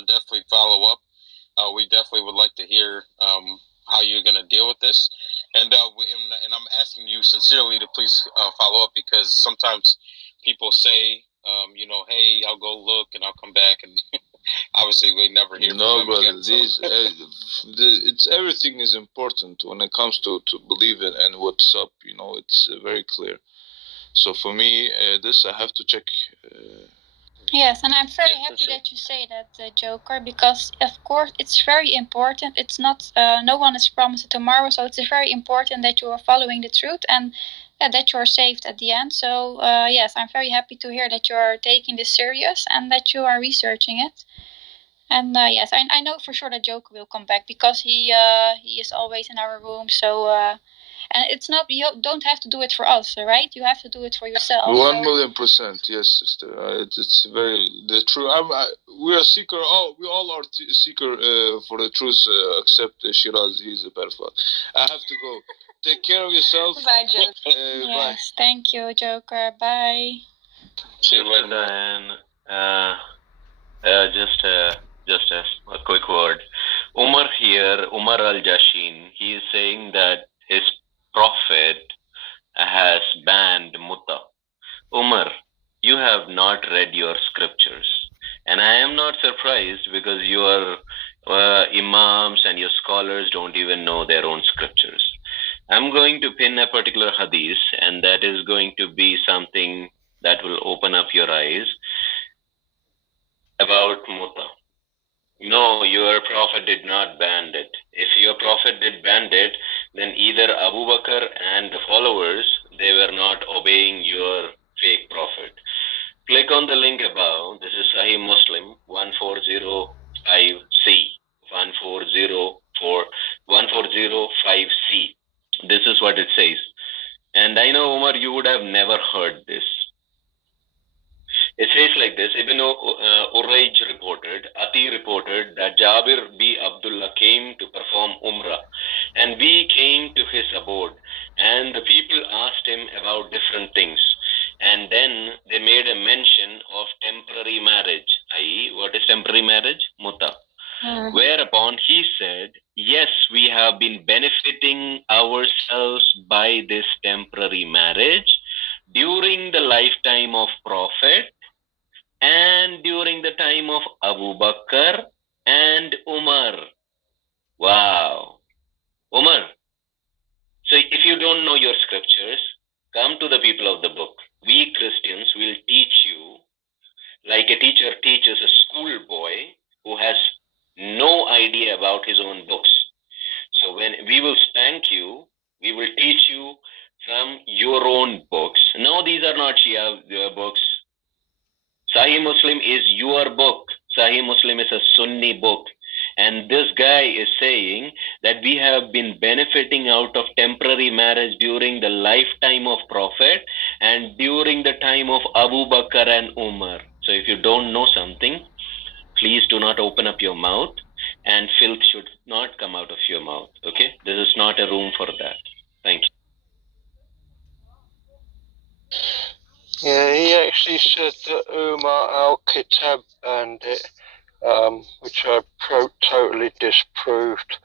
definitely follow up. We definitely would like to hear how you're going to deal with this. And I'm asking you sincerely to please follow up, because sometimes people say, hey, I'll go look and I'll come back, and obviously we never hear from them again. It's everything is important when it comes to believing and what's up. It's very clear. So for me, this I have to check. Yes, and I'm very happy that you say that, Joker, because of course it's very important. It's not, no one is promised tomorrow, so it's very important that you are following the truth and that you are saved at the end. So yes, I'm very happy to hear that you are taking this serious and that you are researching it. And yes, I know for sure that Joker will come back, because he is always in our room. So and it's not, you don't have to do it for us, right? You have to do it for yourself. 1,000,000%, yes, sister. It's very the truth. We are seeker. We all are seeker for the truth. Except Shiraz, he's a pedophile. I have to go. Take care of yourself. Bye, Joker. Yes, bye. Thank you, Joker. Bye. Diane. Just a quick word. Umar here, Umar al-Jashin, he is saying that his prophet has banned Mutta. Umar, you have not read your scriptures. And I am not surprised, because your imams and your scholars don't even know their own scriptures. I'm going to pin a particular hadith, and that is going to be something that will open up your eyes about Mutta. No, your prophet did not ban it. If your prophet did ban it, then either Abu Bakr and the followers, they were not obeying your fake prophet. Click on the link above. This is Sahih Muslim 1405C. 1405C. This is what it says. And I know, Umar, you would have never heard this. It says like this: Ibn Urayj reported, Ati reported that Jabir B. Abdullah came to perform Umrah, and we came to his abode, and the people asked him about different things, and then they made a mention of temporary marriage, i.e., what is temporary marriage? Mutta. Whereupon he said, yes, we have been benefiting ourselves by this temporary marriage during the lifetime of Prophet and during the time of Abu Bakr and Umar. Wow. Umar, so if you don't know your scriptures, come to the people of the book. We Christians will teach you like a teacher teaches a schoolboy who has no idea about his own books. So when we will spank you, we will teach you from your own books. No, these are not Shia books. Sahih Muslim is your book. Sahih Muslim is a Sunni book. And this guy is saying that we have been benefiting out of temporary marriage during the lifetime of Prophet and during the time of Abu Bakr and Umar. So if you don't know something, please do not open up your mouth, and filth should not come out of your mouth. Okay? This is not a room for that. Thank you. Yeah, he actually said that Umar al-Kitab banned it, which I totally disproved,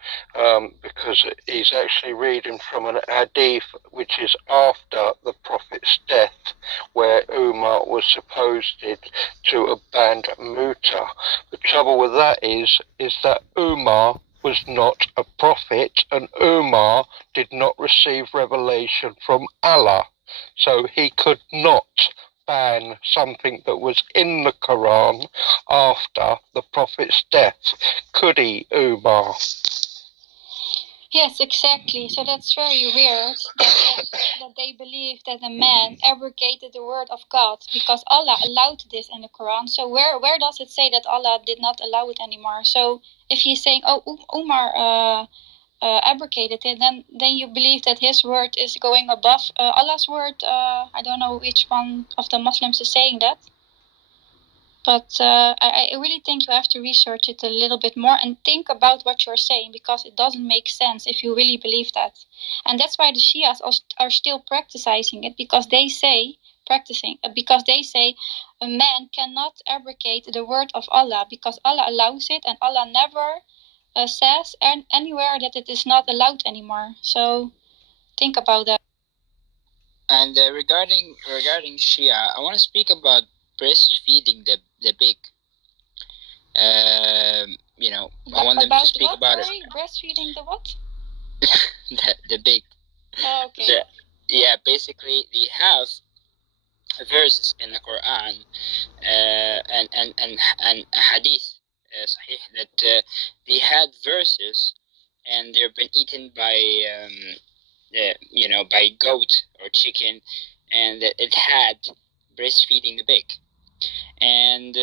because he's actually reading from an hadith which is after the Prophet's death, where Umar was supposed to have banned Muta. The trouble with that is that Umar was not a prophet, and Umar did not receive revelation from Allah. So he could not ban something that was in the Quran after the Prophet's death. Could he, Umar? Yes, exactly. So that's very weird that they believe that a man abrogated the word of God because Allah allowed this in the Quran. So where does it say that Allah did not allow it anymore? So if he's saying, oh, Umar abrogated it, then you believe that his word is going above Allah's word. I don't know which one of the Muslims is saying that. But I really think you have to research it a little bit more and think about what you're saying, because it doesn't make sense if you really believe that. And that's why the Shias are still practicing it, because they say a man cannot abrogate the word of Allah because Allah allows it, and Allah never says anywhere that it is not allowed anymore. So think about that. And regarding Shia, I want to speak about breastfeeding the big. I want them to speak about it. Breastfeeding the what? the big. Oh, okay. Basically they have verses in the Quran and hadith sahih that they had verses and they've been eaten by by goat or chicken, and it had breastfeeding the pig. And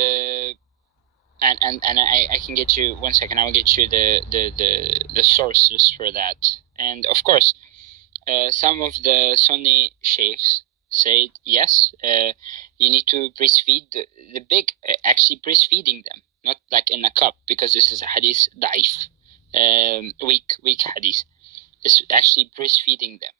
I can get you 1 second. I will get you the sources for that. And of course, some of the Sunni sheikhs said yes, you need to breastfeed the pig. Actually, breastfeeding them, not like in a cup, because this is a hadith da'if, weak hadith. It's actually breastfeeding them.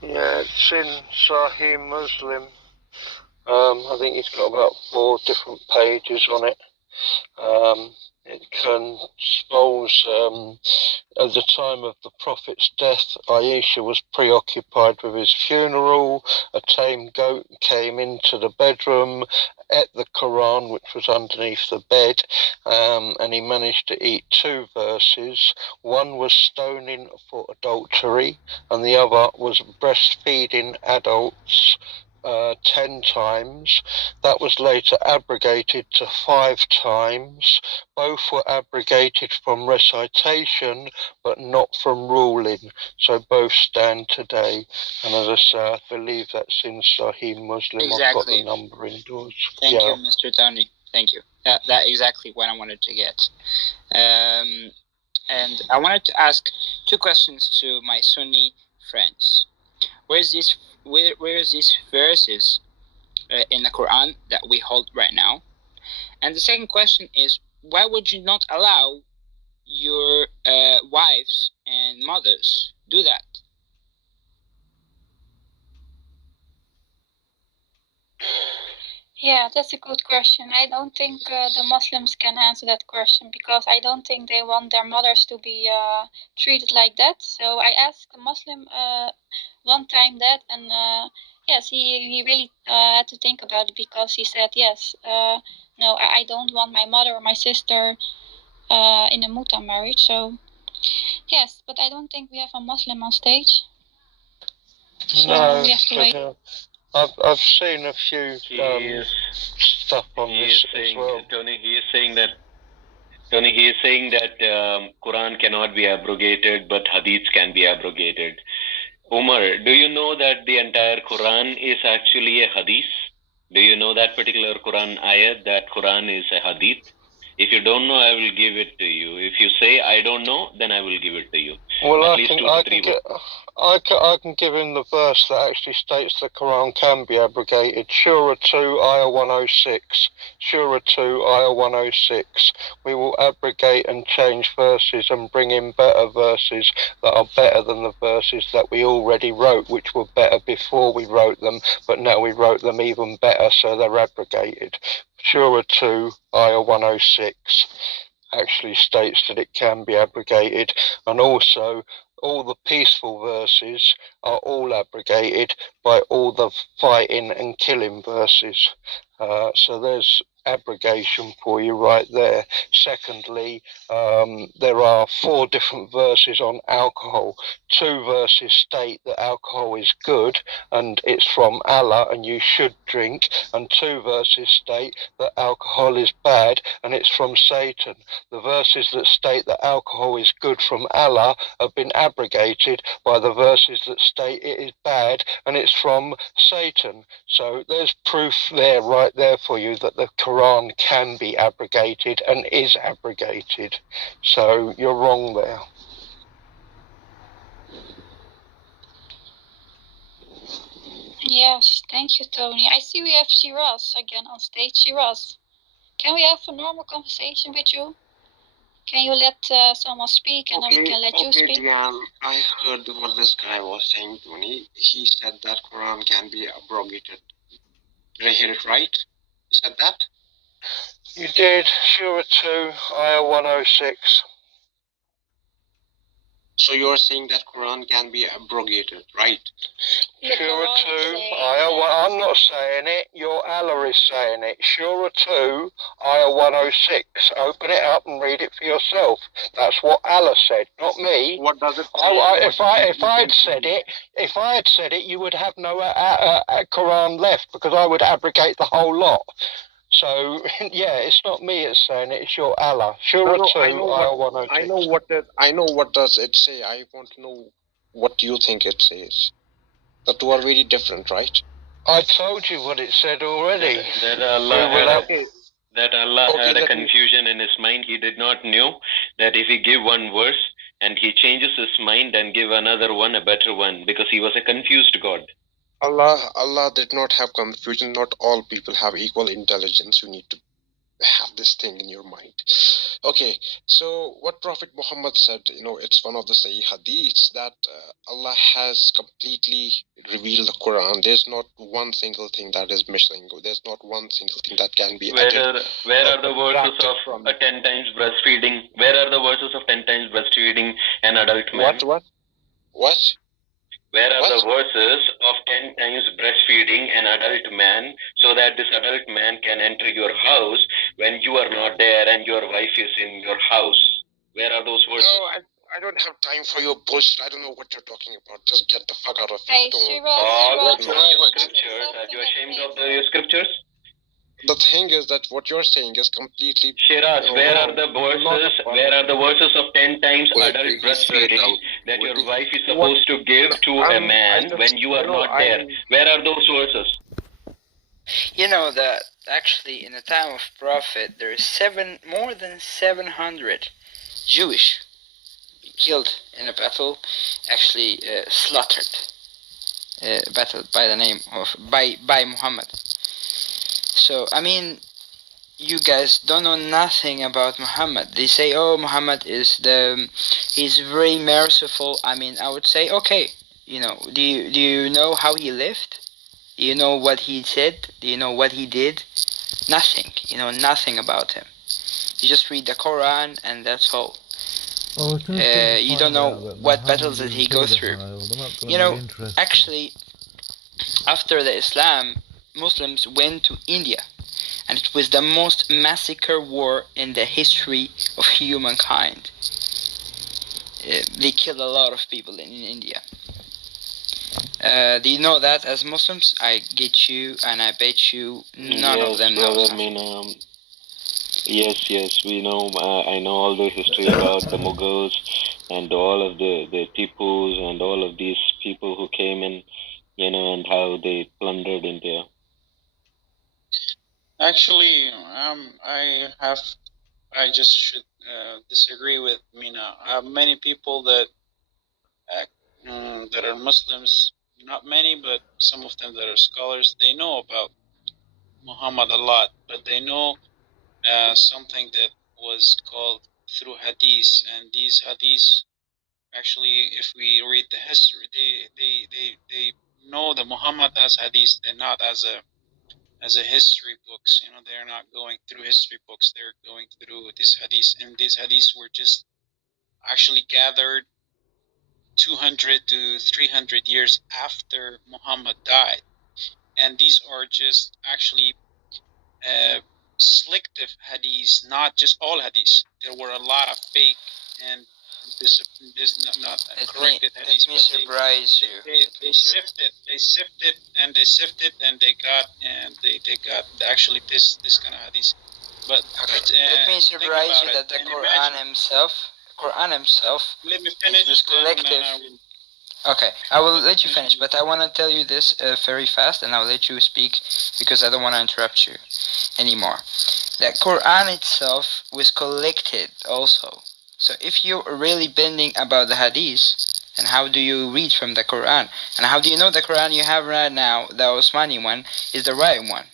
Yeah, it's in Sahih Muslim. I think it's got about 4 different pages on it. It can suppose at the time of the Prophet's death, Aisha was preoccupied with his funeral. A tame goat came into the bedroom, ate the Quran, which was underneath the bed, and he managed to eat 2 verses. One was stoning for adultery, and the other was breastfeeding adults 10 times. That was later abrogated to 5 times. Both were abrogated from recitation, but not from ruling. So both stand today. And as I say, I believe that's in Sahih Muslim. Exactly. I've got the number indoors. Thank you, Mr. Tony. Thank you. That exactly what I wanted to get. And I wanted to ask 2 questions to my Sunni friends. Where is these verses in the Quran that we hold right now? And the second question is, why would you not allow your wives and mothers do that? Yeah, that's a good question. I don't think the Muslims can answer that question because I don't think they want their mothers to be treated like that. So I asked a Muslim one time that, and yes, he really had to think about it because he said, yes, no, I don't want my mother or my sister in a muta marriage. So yes, but I don't think we have a Muslim on stage. So No, we have to wait. I've seen a few stuff on this as well. Tony, he is saying that Quran cannot be abrogated, but Hadiths can be abrogated. Umar, do you know that the entire Quran is actually a Hadith? Do you know that particular Quran ayat, that Quran is a Hadith? If you don't know, I will give it to you. If you say I don't know, then I will give it to you. Well, I can give him the verse that actually states the Quran can be abrogated. Surah 2, Ayah 106. Surah 2, Ayah 106. We will abrogate and change verses and bring in better verses that are better than the verses that we already wrote, which were better before we wrote them, but now we wrote them even better, so they're abrogated. Surah 2, Ayah 106 actually states that it can be abrogated, and also all the peaceful verses are all abrogated by all the fighting and killing verses. So there's abrogation for you right there. Secondly, there are 4 different verses on alcohol. 2 verses state that alcohol is good and it's from Allah and you should drink, and 2 verses state that alcohol is bad and it's from Satan. The verses that state that alcohol is good from Allah have been abrogated by the verses that state it is bad and it's from Satan. So there's proof there, right there for you, that the Quran can be abrogated and is abrogated. So you're wrong there. Yes, thank you, Tony. I see we have Shiraz again on stage. Shiraz, can we have a normal conversation with you? Can you let someone speak and then we can let you speak? Diane, I heard what this guy was saying, Tony. He said that Quran can be abrogated. Did I hear it right? You said that? You did. Surah 2, Ayah 106. So you're saying that Quran can be abrogated, right? Surah 2, Ayah 1. I'm not saying it. Your Allah is saying it. Surah 2, Ayah 106. Open it up and read it for yourself. That's what Allah said, not me. What does it say? If I had said it, you would have no Quran left, because I would abrogate the whole lot. So, yeah, it's not me that's saying it, it's your Allah. Surah 2, Ayah 106. I know what does it say. I want to know what you think it says. The two are very different, right? I told you what it said already. That Allah had a confusion in his mind. He did not know that if he give one verse and he changes his mind and give another one, a better one, because he was a confused God. Allah did not have confusion. Not all people have equal intelligence. You need to have this thing in your mind. Okay, so what Prophet Muhammad said, it's one of the Sahih Hadiths that Allah has completely revealed the Quran. There's not one single thing that is missing. There's not one single thing that can be added. Where are the verses of 10 times breastfeeding? Where are the verses of 10 times breastfeeding an adult man? What? Where are the verses of 10 times breastfeeding an adult man, so that this adult man can enter your house when you are not there and your wife is in your house? Where are those verses? No, I don't have time for your bullshit. I don't know what you're talking about. Just get the fuck out of here. Hey, Scriptures. Are you ashamed of your scriptures? The thing is that what you're saying is completely... Shiraz, where are the verses of 10 times adult breastfeeding that your wife is supposed to give to a man when you are not there? Where are those verses? You know that actually in the time of Prophet there is more than 700 Jewish killed in a battle, actually slaughtered, battle by the name of by Muhammad. So, I mean, you guys don't know nothing about Muhammad. They say, oh, Muhammad he's very merciful. I mean, I would say, okay, do you know how he lived? Do you know what he said? Do you know what he did? Nothing. You know nothing about him. You just read the Quran and that's all. You don't know what battles did he go through. You know, actually, after the Islam, Muslims went to India, and it was the most massacre war in the history of humankind. They killed a lot of people in India. Do you know that as Muslims? I get you, and I bet you none of them know. I mean, yes, we know. I know all the history about the Mughals and all of the Tipus and all of these people who came in, you know, and how they plundered India. Actually, I just should disagree with Mina. Many people that that are Muslims, not many, but some of them that are scholars, they know about Muhammad a lot, but they know something that was called through hadith, and these hadiths, actually, if we read the history, they know the Muhammad as hadith, and not as a history books. You know, they're not going through history books, they're going through these hadiths, and these hadiths were just actually gathered 200 to 300 years after Muhammad died, and these are just actually selective hadiths, not just all hadiths. There were a lot of fake and this not corrected hadiths. Let me surprise you. They sifted and they got actually this kind of hadith. But let me surprise you that the Quran himself let me finish is collective. Okay, I will let you finish, but I want to tell you this very fast, and I'll let you speak because I don't want to interrupt you anymore. The Quran itself was collected also. So if you're really bending about the hadith, then how do you read from the Quran? And how do you know the Quran you have right now, the Osmani one, is the right one?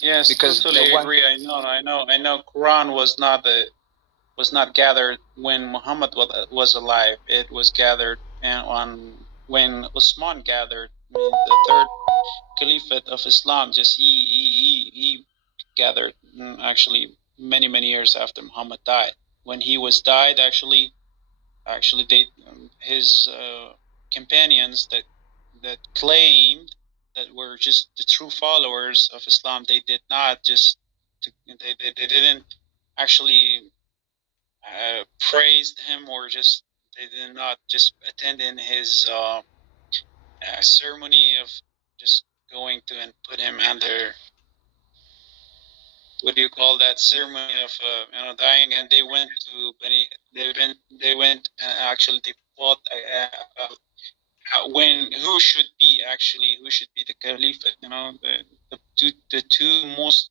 Yes, because totally agree. I know. Quran was not gathered when Muhammad was alive. It was gathered when Usman gathered the third caliphate of Islam. Just he gathered actually many years after Muhammad died. When he was died, actually they his companions that claimed that were just the true followers of Islam, they did not just they didn't actually praised him, or just they did not just attend in his ceremony of just going to and put him under, what do you call that ceremony of dying, and they went to they went and actually they fought when who should be the caliphate, the two most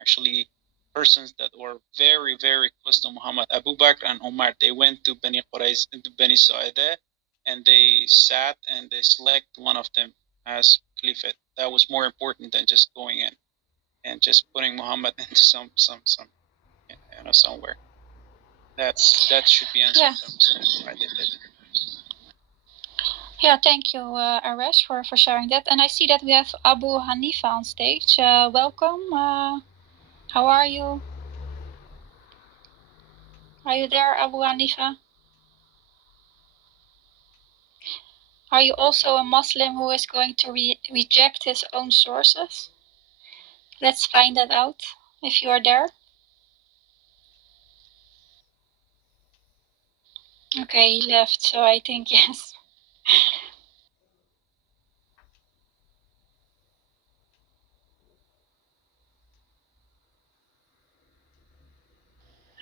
actually persons that were very close to Muhammad, Abu Bakr and Umar. They went to Bani Qurayz, to Bani Sa'ida, and they sat and they select one of them as caliphate. That was more important than just going in and just putting Muhammad into some somewhere. That should be answered. Yeah. Yeah, thank you, Arash, for sharing that. And I see that we have Abu Hanifa on stage. Welcome. How are you? Are you there, Abu Hanifa? Are you also a Muslim who is going to reject his own sources? Let's find that out, if you are there. Okay, he left, so I think yes.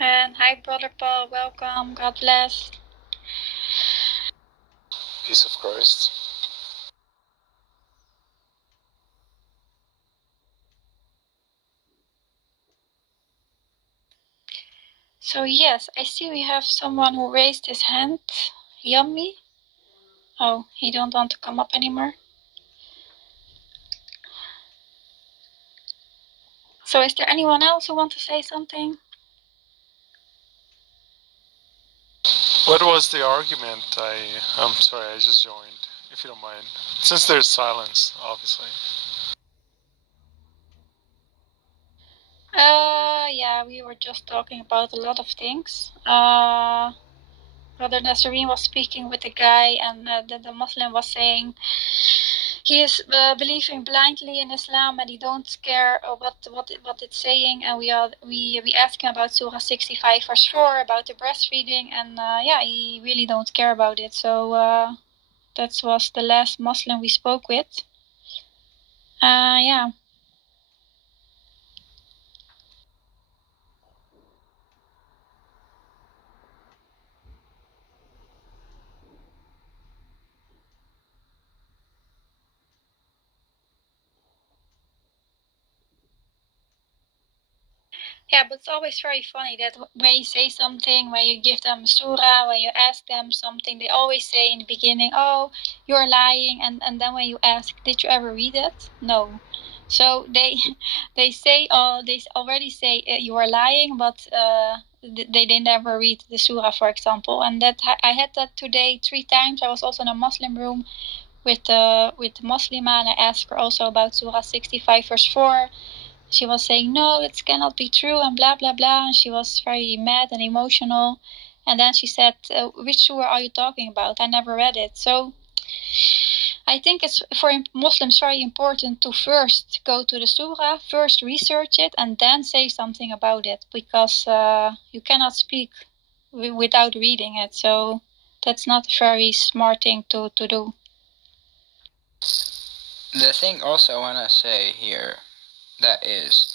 And hi, Brother Paul, welcome, God bless. Peace of Christ. So yes, I see we have someone who raised his hand. Yummy. Oh, he don't want to come up anymore. So is there anyone else who wants to say something? What was the argument? I'm sorry, I just joined, if you don't mind. Since there's silence, obviously. Yeah, we were just talking about a lot of things. Brother Nasreen was speaking with the guy, and the Muslim was saying he is believing blindly in Islam, and he don't care what it's saying. And we asked him about Surah 65 verse 4 about the breastfeeding, and yeah, he really don't care about it. So that was the last Muslim we spoke with. Yeah. Yeah, but it's always very funny that when you say something, when you give them a surah, when you ask them something, they always say in the beginning, "Oh, you're lying," and then when you ask, "Did you ever read it?" No. So they say, they already say you are lying, but they never read the surah, for example. And that I had that today 3 times. I was also in a Muslim room with the Muslima, and I asked her also about Surah 65 verse 4. She was saying, no, it cannot be true, and blah, blah, blah. And she was very mad and emotional. And then she said, which surah are you talking about? I never read it. So I think it's for Muslims very important to first go to the surah, first research it, and then say something about it. Because you cannot speak without reading it. So that's not a very smart thing to do. The thing also I want to say here, that is,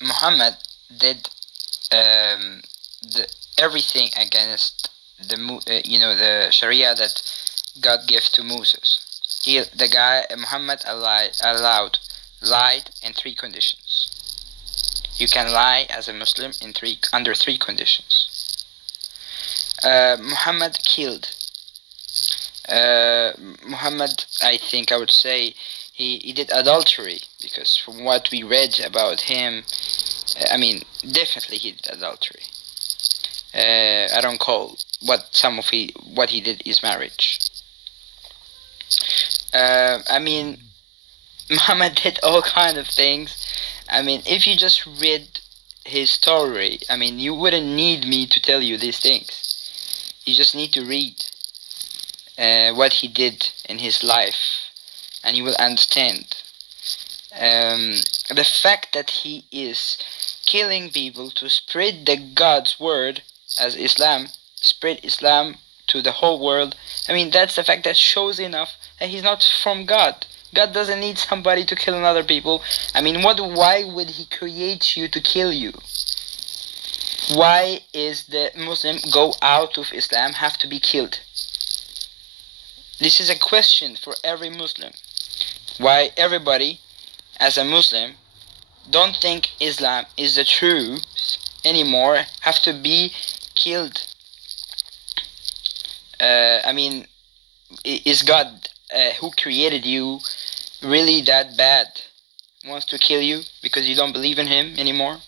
Muhammad did everything against the Sharia that God gave to Moses. Muhammad lied in 3 conditions. You can lie as a Muslim under 3 conditions. Muhammad killed. Muhammad, I think I would say, he did adultery, because from what we read about him, I mean, definitely he did adultery. I don't call what he did is marriage. I mean, Muhammad did all kind of things. I mean, if you just read his story, I mean, you wouldn't need me to tell you these things. You just need to read what he did in his life, and you will understand. The fact that he is killing people to spread the God's word as Islam, spread Islam to the whole world, I mean, that's the fact that shows enough that he's not from God. God doesn't need somebody to kill another people. I mean, why would he create you to kill you? Why is the Muslim go out of Islam have to be killed? This is a question for every Muslim. Why everybody, as a Muslim, don't think Islam is the truth anymore, have to be killed. I mean, is God who created you really that bad? Wants to kill you because you don't believe in him anymore?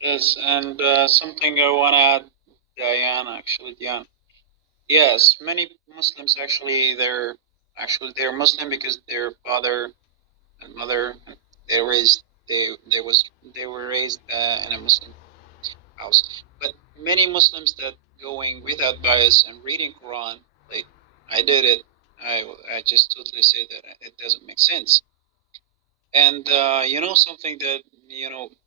Yes, and something I want to add, Diane. Yes, many Muslims actually they're Muslim because their father and mother they were raised in a Muslim house. But many Muslims that going without bias and reading Quran, like I did it, I just totally say that it doesn't make sense. And something that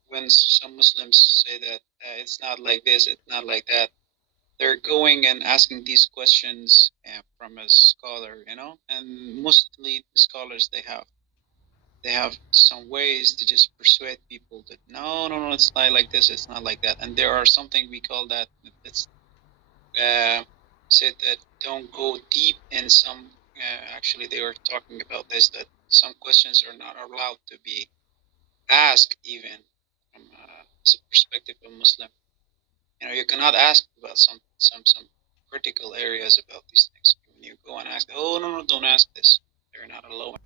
when some Muslims say that it's not like this, it's not like that, they're going and asking these questions from a scholar, and mostly the scholars they have some ways to just persuade people that no, it's not like this, it's not like that. And there are something we call that it's said that don't go deep in some. Actually, they were talking about this, that some questions are not allowed to be asked even from a perspective of Muslim. You cannot ask about some critical areas about these things. When you go and ask, oh no, don't ask this. They're not allowed.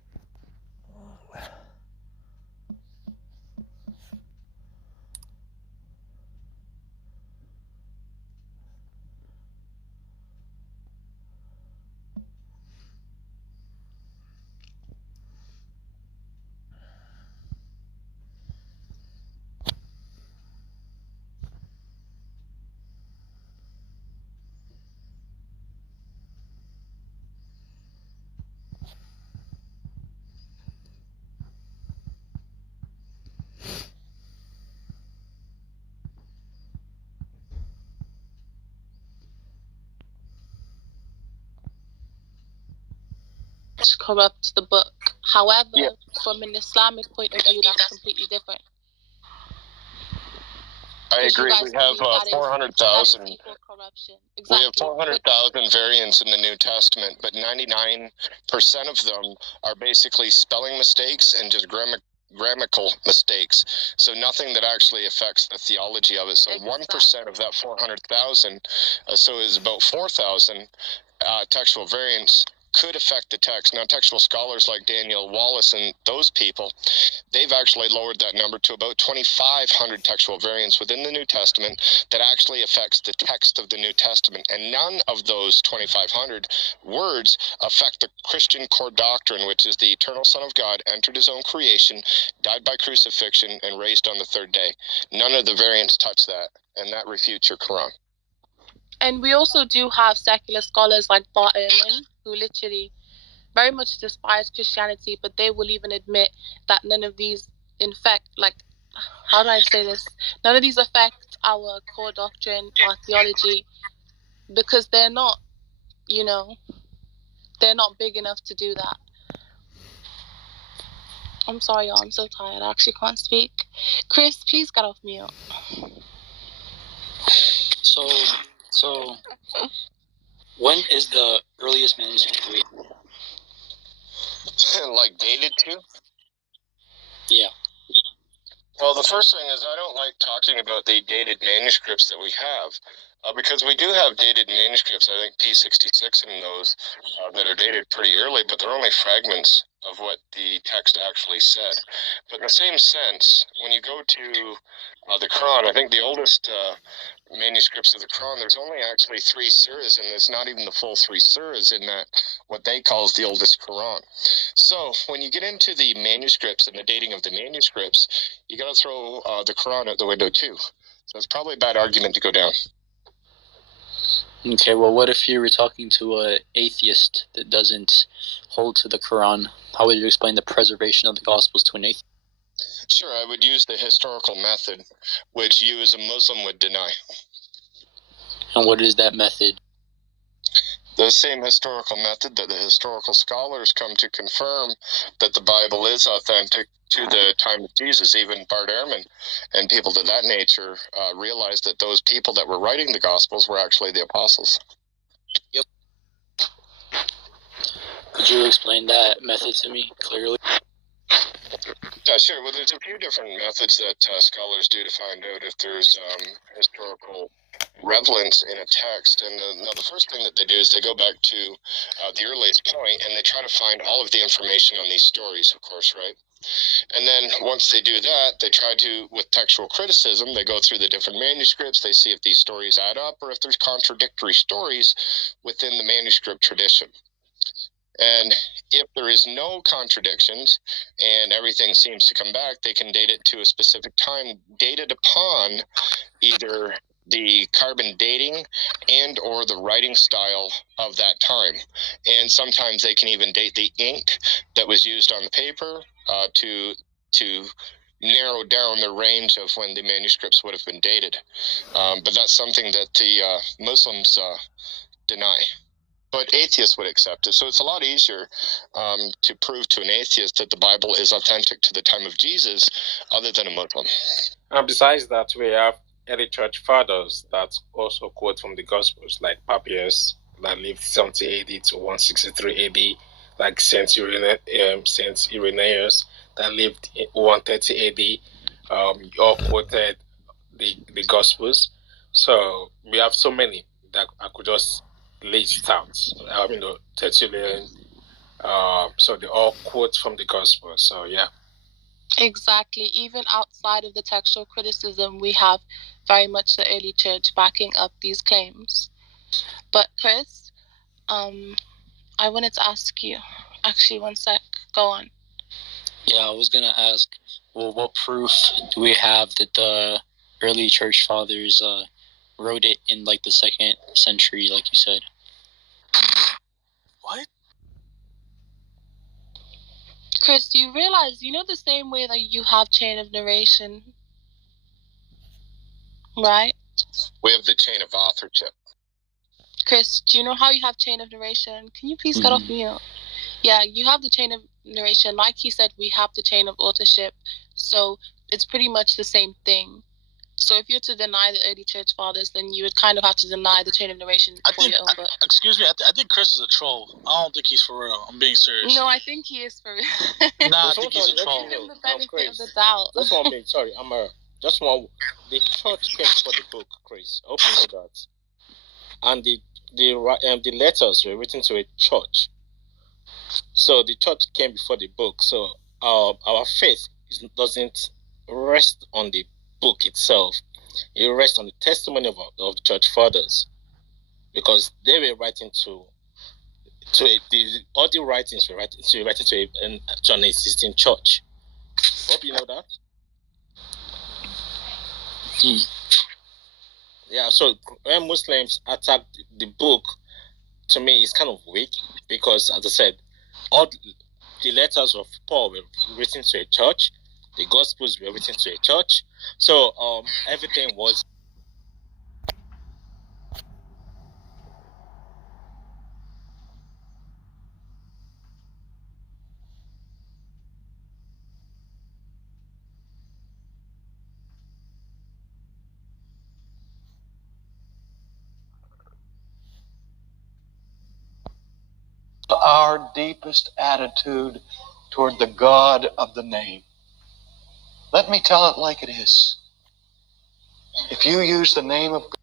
corrupt the book. However, from an Islamic point of view, that's completely different. I agree. We have 400,000. Exactly. We have 400,000 variants in the New Testament, but 99% of them are basically spelling mistakes and just grammatical mistakes. So nothing that actually affects the theology of it. So 1% of that 400,000, so is about 4,000 textual variants could affect the text. Now, textual scholars like Daniel Wallace and those people, they've actually lowered that number to about 2,500 textual variants within the New Testament that actually affects the text of the New Testament. And none of those 2,500 words affect the Christian core doctrine, which is the eternal Son of God entered his own creation, died by crucifixion, and raised on the third day. None of the variants touch that, and that refutes your Quran. And we also do have secular scholars like Bart Ehrman, who literally very much despise Christianity, but they will even admit that none of these, in fact, like, how do I say this? None of these affect our core doctrine, our theology, because they're not, you know, they're not big enough to do that. I'm sorry, y'all. I'm so tired. I actually can't speak. Chris, please get off mute. So, when is the earliest manuscript we like dated to? Yeah. Well, the first thing is I don't like talking about the dated manuscripts that we have, because we do have dated manuscripts, I think P66 and those that are dated pretty early, but they're only fragments of what the text actually said. But in the same sense, when you go to the Quran, I think the oldest manuscripts of the Quran, there's only actually 3 surahs, and it's not even the full 3 surahs in that, what they call the oldest Quran. So when you get into the manuscripts and the dating of the manuscripts, you got to throw the Quran out the window too. So it's probably a bad argument to go down. Okay, well, what if you were talking to an atheist that doesn't hold to the Quran? How would you explain the preservation of the Gospels to an atheist? Sure, I would use the historical method, which you as a Muslim would deny. And what is that method? The same historical method that the historical scholars come to confirm that the Bible is authentic to the time of Jesus. Even Bart Ehrman and people to that nature realized that those people that were writing the Gospels were actually the apostles. Yep. Could you explain that method to me clearly? Sure. Well, there's a few different methods that scholars do to find out if there's historical relevance in a text. And now the first thing that they do is they go back to the earliest point, and they try to find all of the information on these stories, of course, right? And then once they do that, they try to, with textual criticism, they go through the different manuscripts, they see if these stories add up or if there's contradictory stories within the manuscript tradition. And if there is no contradictions and everything seems to come back, they can date it to a specific time, dated upon either the carbon dating and or the writing style of that time. And sometimes they can even date the ink that was used on the paper to narrow down the range of when the manuscripts would have been dated. But that's something that the Muslims deny. But atheists would accept it. So it's a lot easier to prove to an atheist that the Bible is authentic to the time of Jesus other than a Muslim. Besides that, we have early church fathers that also quote from the Gospels, like Papias, that lived 70 AD to 163 AD, like Saint Irenaeus, that lived in 130 AD, all quoted the Gospels. So we have so many that I could just list out. Tertullian, so they all quote from the Gospel. So yeah. Exactly. Even outside of the textual criticism, we have very much the early church backing up these claims. But Chris, I wanted to ask you. Actually, one sec. Go on. Yeah, I was gonna ask. Well, what proof do we have that the early church fathers wrote it in like the 2nd century, like you said? What? Chris, do you realize, the same way that you have chain of narration, right? We have the chain of authorship. Chris, do you know how you have chain of narration? Can you please get off mute? Yeah, you have the chain of narration. Like he said, we have the chain of authorship. So it's pretty much the same thing. So if you're to deny the early church fathers, then you would kind of have to deny the chain of narration for your own book. Excuse me, I think Chris is a troll. I don't think he's for real. I'm being serious. No, I think he is for real. Nah, I think he's a troll. Give him the benefit of the doubt. That's one thing. Sorry, just one. The church came for the book, Chris. I hope you know that. And the letters were written to a church. So the church came before the book. So our faith doesn't rest on the book itself. It rests on the testimony of the church fathers, because they were writing all the writings were writing to an existing church. Hope you know that. Yeah. So when Muslims attack the book, to me, it's kind of weak, because, as I said, all the letters of Paul were written to a church. The Gospels were written to a church. So everything was. Our deepest attitude toward the God of the name. Let me tell it like it is. If you use the name of God,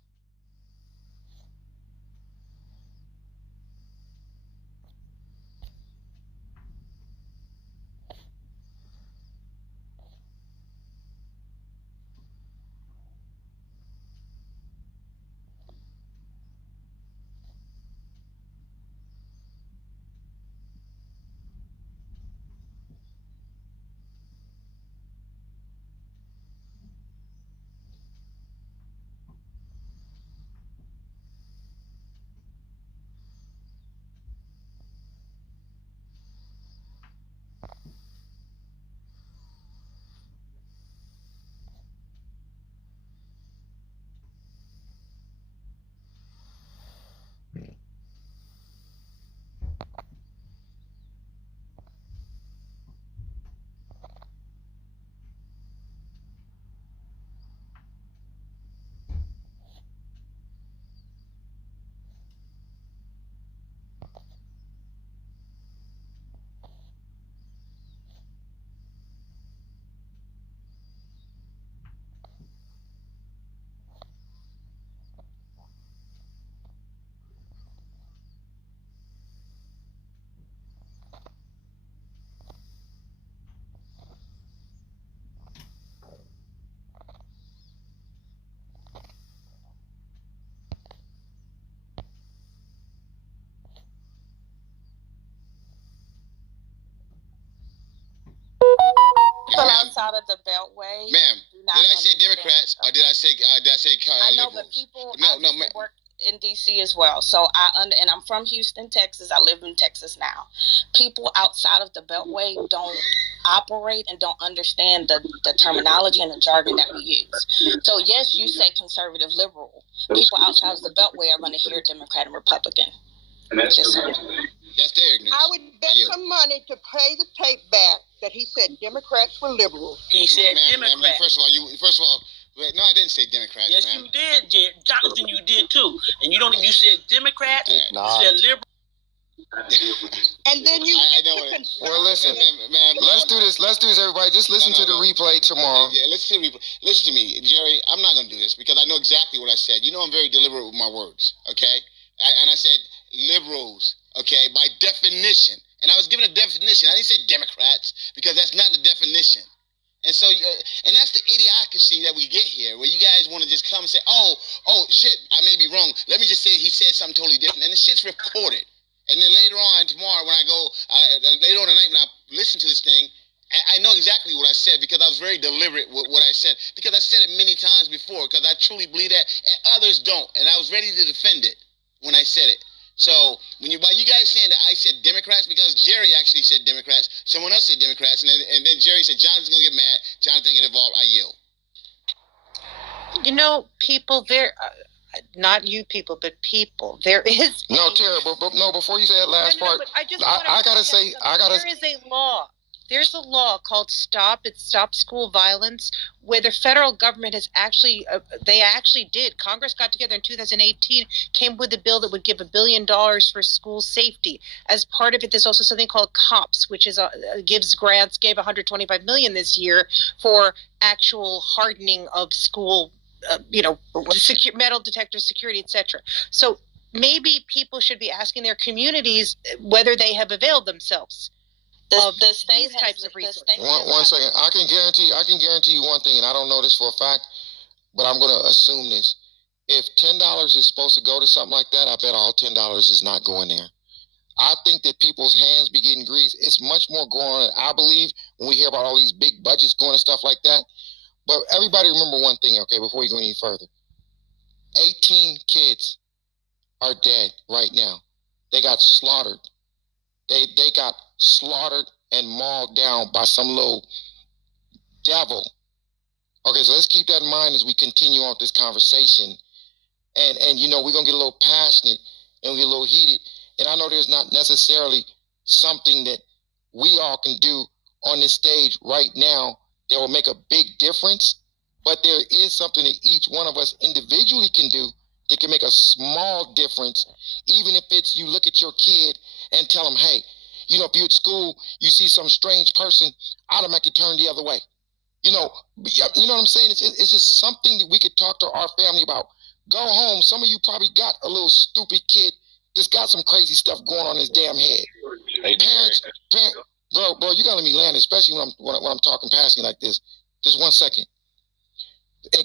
People outside of the Beltway. Ma'am, did I say Democrats or did I say I know, but people. No, work in DC as well. So and I'm from Houston, Texas. I live in Texas now. People outside of the Beltway don't operate and don't understand the terminology and the jargon that we use. So yes, you say conservative, liberal. People outside of the Beltway are going to hear Democrat and Republican. And that's their ignorance. I would bet some money to play the tape back that he said Democrats were liberals. He said Democrats. First of all, no, I didn't say Democrats. Yes, you did, Jonathan. You did too. And you said Democrats. You said liberal. And then you. Well, listen, man. Let's do this. Everybody. Just listen to the replay tomorrow. Yeah, listen to the replay. Listen to me, Jerry. I'm not gonna do this because I know exactly what I said. You know, I'm very deliberate with my words. Okay, and I said liberals. Okay, by definition. And I was given a definition. I didn't say Democrats because that's not the definition. And so, and that's the idiocracy that we get here, where you guys want to just come and say, oh, shit, I may be wrong. Let me just say he said something totally different. And the shit's recorded. And then later on tomorrow when I go, later on tonight when I listen to this thing, I know exactly what I said because I was very deliberate with what I said. Because I said it many times before because I truly believe that, and others don't. And I was ready to defend it when I said it. So, by you guys saying that I said Democrats, because Jerry actually said Democrats, someone else said Democrats, and then Jerry said Jonathan's going to get mad, Jonathan get involved, I yield. People, not you people, but people. There is no, Tara, but no. Before you say that last part, I gotta say, there is a law. There's a law called STOP. It's Stop School Violence, where the federal government has actually, Congress got together in 2018, came with a bill that would give $1 billion for school safety. As part of it, there's also something called COPS, which is gives grants, gave $125 million this year for actual hardening of school, metal detector security, etc. So maybe people should be asking their communities whether they have availed themselves of these types of resources. One second. I can guarantee you one thing, and I don't know this for a fact, but I'm going to assume this. If $10 is supposed to go to something like that, I bet all $10 is not going there. I think that people's hands be getting greased. It's much more going on, I believe, when we hear about all these big budgets going and stuff like that. But everybody remember one thing, okay, before we go any further. 18 kids are dead right now. They got slaughtered. They got slaughtered and mauled down by some little devil. Okay, so let's keep that in mind as we continue on this conversation. And we're going to get a little passionate and we get a little heated. And I know there's not necessarily something that we all can do on this stage right now that will make a big difference, but there is something that each one of us individually can do that can make a small difference, even if it's you look at your kid and tell them, hey, if you're at school, you see some strange person, automatically turn the other way. You know what I'm saying? It's just something that we could talk to our family about. Go home. Some of you probably got a little stupid kid that's got some crazy stuff going on in his damn head. Hey, parents, bro, you gotta let me land, especially when I'm talking past you like this. Just 1 second.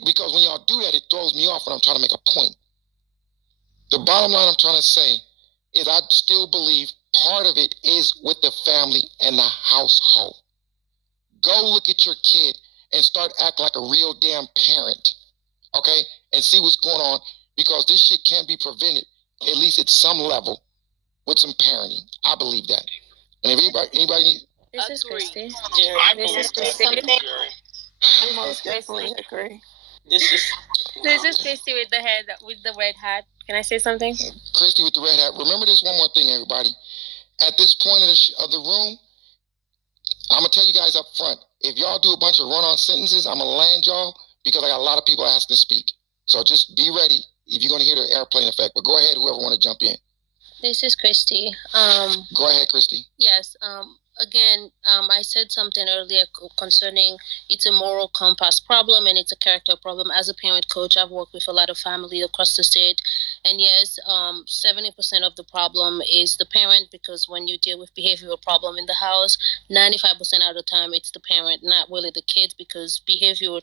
Because when y'all do that, it throws me off when I'm trying to make a point. The bottom line I'm trying to say is I still believe part of it is with the family and the household. Go look at your kid and start acting like a real damn parent, okay? And see what's going on, because this shit can't be prevented, at least at some level, with some parenting. I believe that. And if anybody needs... This is Christy. This is Christy. I most definitely agree. This is Christy with the red hat. Can I say something? Christy with the red hat. Remember this one more thing, everybody. At this point of the room, I'm going to tell you guys up front, if y'all do a bunch of run-on sentences, I'm going to land y'all because I got a lot of people asking to speak. So just be ready if you're going to hear the airplane effect. But go ahead, whoever want to jump in. This is Christy. Go ahead, Christy. Yes. Again, I said something earlier concerning it's a moral compass problem and it's a character problem. As a parent coach, I've worked with a lot of family across the state. And yes, 70% of the problem is the parent, because when you deal with behavioral problem in the house, 95% of the time it's the parent, not really the kids, because behavior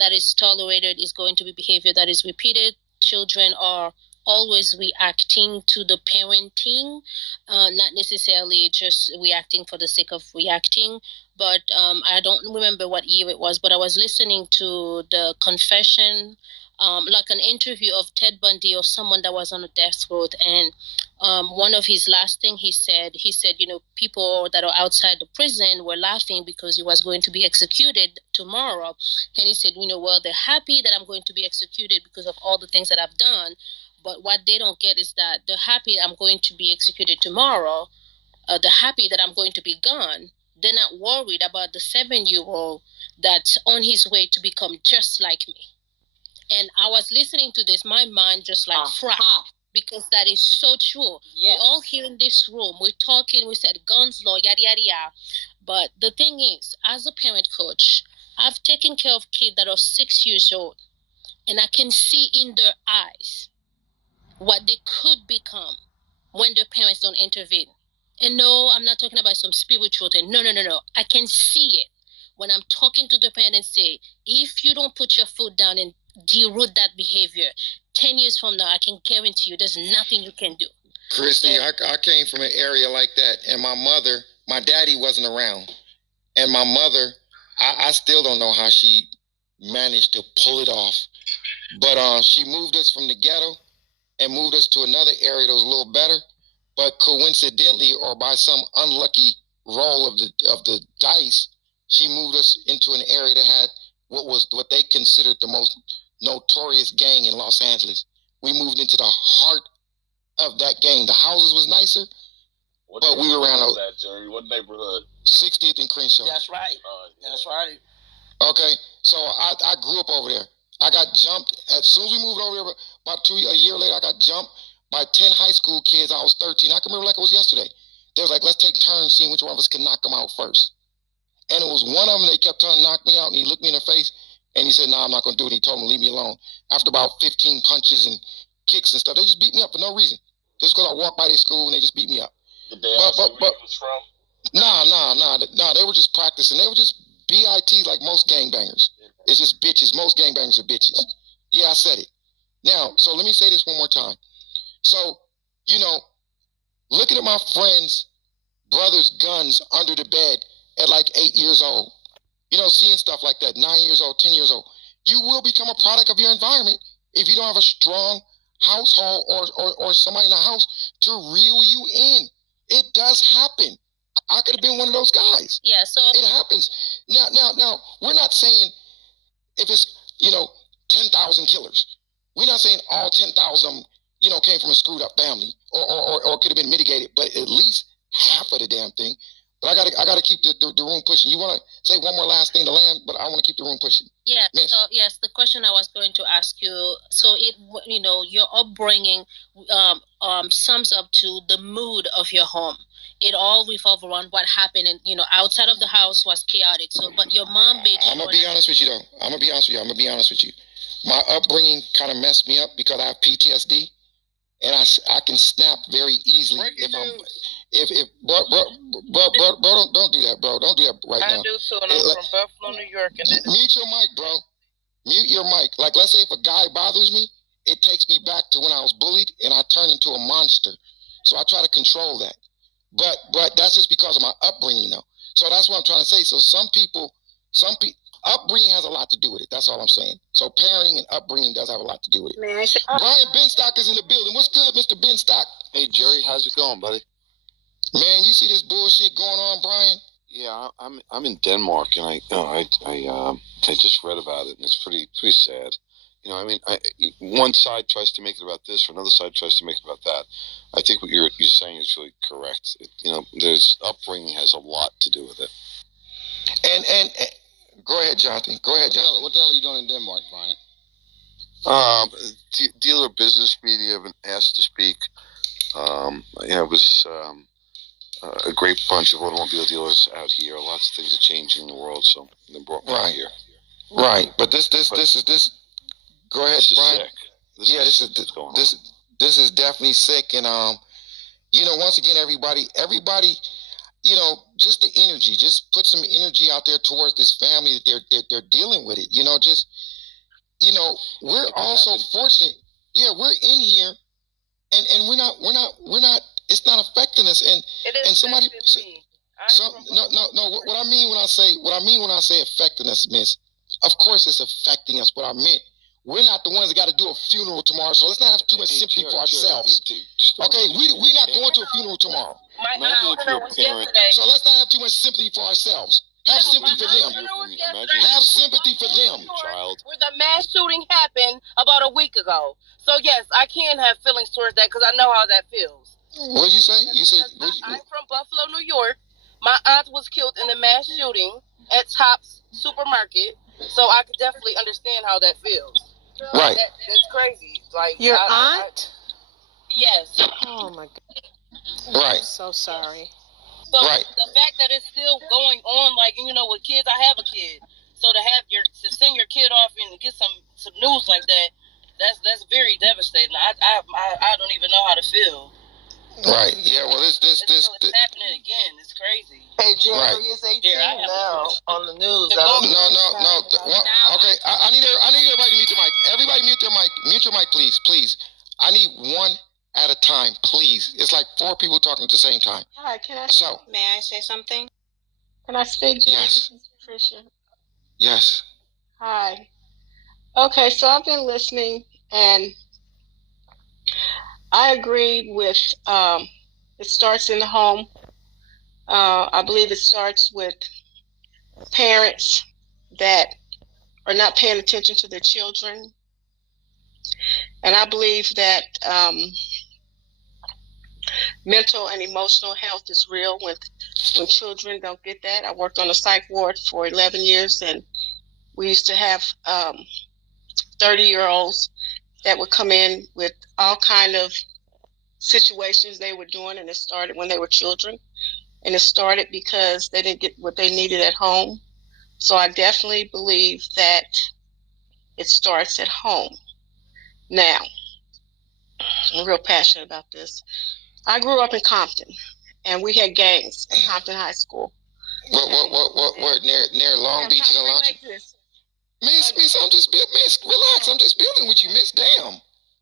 that is tolerated is going to be behavior that is repeated. Children are always reacting to the parenting, not necessarily just reacting for the sake of reacting. But I don't remember what year it was, but I was listening to the confession, like an interview of Ted Bundy or someone that was on a death row. And one of his last thing he said, people that are outside the prison were laughing because he was going to be executed tomorrow. And he said, well, they're happy that I'm going to be executed because of all the things that I've done. But what they don't get is that they're happy I'm going to be executed tomorrow. They're happy that I'm going to be gone. They're not worried about the 7-year-old that's on his way to become just like me. And I was listening to this, my mind just like frack, because that is so true. Yes. We're all here in this room. We're talking, we said guns law, yada, yada, yada. But the thing is, as a parent coach, I've taken care of kids that are 6 years old. And I can see in their eyes what they could become when their parents don't intervene. And no, I'm not talking about some spiritual thing. No. I can see it when I'm talking to the parent and say, if you don't put your foot down and deroot that behavior, 10 years from now, I can guarantee you there's nothing you can do. Christy, so, I came from an area like that, and my daddy wasn't around. And my mother, I still don't know how she managed to pull it off. But she moved us from the ghetto and moved us to another area that was a little better, but coincidentally or by some unlucky roll of the dice, she moved us into an area that had what they considered the most notorious gang in Los Angeles. We moved into the heart of that gang. The houses was nicer, but we were around that, Jerry? What neighborhood? 60th and Crenshaw. That's right. That's right. Okay, so I grew up over there. I got jumped as soon as we moved over there. About a year later, I got jumped by 10 high school kids. I was 13. I can remember like it was yesterday. They was like, let's take turns seeing which one of us can knock them out first. And it was one of them, they kept trying to knock me out, and he looked me in the face, and he said, no, I'm not going to do it. He told me to leave me alone. After about 15 punches and kicks and stuff, they just beat me up for no reason. Just because I walked by their school, and they just beat me up. Did they ask you where you was from? Nah, they were just practicing. They were just BITs like most gangbangers. It's just bitches. Most gangbangers are bitches. Yeah, I said it. Now, so let me say this one more time. So, you know, looking at my friends' brothers' guns under the bed at like 8 years old, you know, seeing stuff like that, 9 years old, 10 years old, you will become a product of your environment if you don't have a strong household or somebody in the house to reel you in. It does happen. I could have been one of those guys. Yeah, so it happens. Now, we're not saying if it's, you know, 10,000 killers. We're not saying all 10,000 of them, you know, came from a screwed up family or could have been mitigated, but at least half of the damn thing. But I gotta keep the room pushing. You want to say one more last thing to land, but I want to keep the room pushing. Yeah. Miss. So yes, the question I was going to ask you. So you know, your upbringing sums up to the mood of your home. It all revolved around what happened, and you know, outside of the house was chaotic. So, but your mom made sure. I'm gonna be honest with you, though. I'm gonna be honest with you. My upbringing kind of messed me up because I have PTSD, and I can snap very easily bro, don't do that, bro. Don't do that right now. I do too, and I'm from Buffalo, New York. Mute your mic, bro. Mute your mic. Like, let's say if a guy bothers me, it takes me back to when I was bullied and I turned into a monster. So I try to control that. But that's just because of my upbringing, though. So that's what I'm trying to say. So some people, upbringing has a lot to do with it. That's all I'm saying. So parenting and upbringing does have a lot to do with it. May I say, Brian Benstock is in the building. What's good, Mr. Benstock? Hey, Jerry, how's it going, buddy? Man, you see this bullshit going on, Brian? Yeah, I'm in Denmark, and I just read about it, and it's pretty sad. You know, I mean, one side tries to make it about this, or another side tries to make it about that. I think what you're saying is really correct. You know, there's upbringing has a lot to do with it. And go ahead, Jonathan. Go ahead, Jonathan. What the hell are you doing in Denmark, Brian? Dealer business media have been asked to speak. It was a great bunch of automobile dealers out here. Lots of things are changing in the world, so they brought me out here. Right, but this. Go ahead, Brian. This is definitely sick, and you know, once again, everybody, you know, just the energy, just put some energy out there towards this family that they're dealing with it. You know, just, you know, we're also fortunate. Yeah, we're in here, and we're not. It's not affecting us, and somebody. No. What I mean when I say affecting us, Miss, of course it's affecting us. What I meant. We're not the ones that got to do a funeral tomorrow, so let's not have too much sympathy for ourselves. Okay, we're not going to a funeral tomorrow. So let's not have too much sympathy for ourselves. Have sympathy for them. Have sympathy for them, child. Where the mass shooting happened about a week ago. So yes, I can have feelings towards that because I know how that feels. What did you say? I'm from Buffalo, New York. My aunt was killed in the mass shooting at Tops Supermarket, so I could definitely understand how that feels. Right. That's crazy. Like your aunt? Yes. Oh my God. Right. I'm so sorry. So the fact that it's still going on, like, you know, with kids, I have a kid. So to send your kid off and get some news like that, that's very devastating. I don't even know how to feel. Right. Yeah. Well, this it's happening again. It's crazy. Hey, Jerry, it's 18 now on the news. No. Okay. I need everybody to mute your mic. Everybody mute their mic. Mute your mic, please. I need one at a time, please. It's like 4 people talking at the same time. Hi, can I? So. May I say something? Can I speak to you? Yes. This is Patricia. Yes. Hi. Okay, so I've been listening, and I agree with it starts in the home. I believe it starts with parents that are not paying attention to their children And I believe that mental and emotional health is real when children don't get that. I worked on a psych ward for 11 years, and we used to have 30-year-olds that would come in with all kind of situations they were doing, and it started when they were children, and it started because they didn't get what they needed at home. So I definitely believe that it starts at home. Now, I'm real passionate about this. I grew up in Compton, and we had gangs at Compton High School. What near Long Beach and Alonzo? Miss, I'm just miss, relax. I'm just building with you, miss. Damn.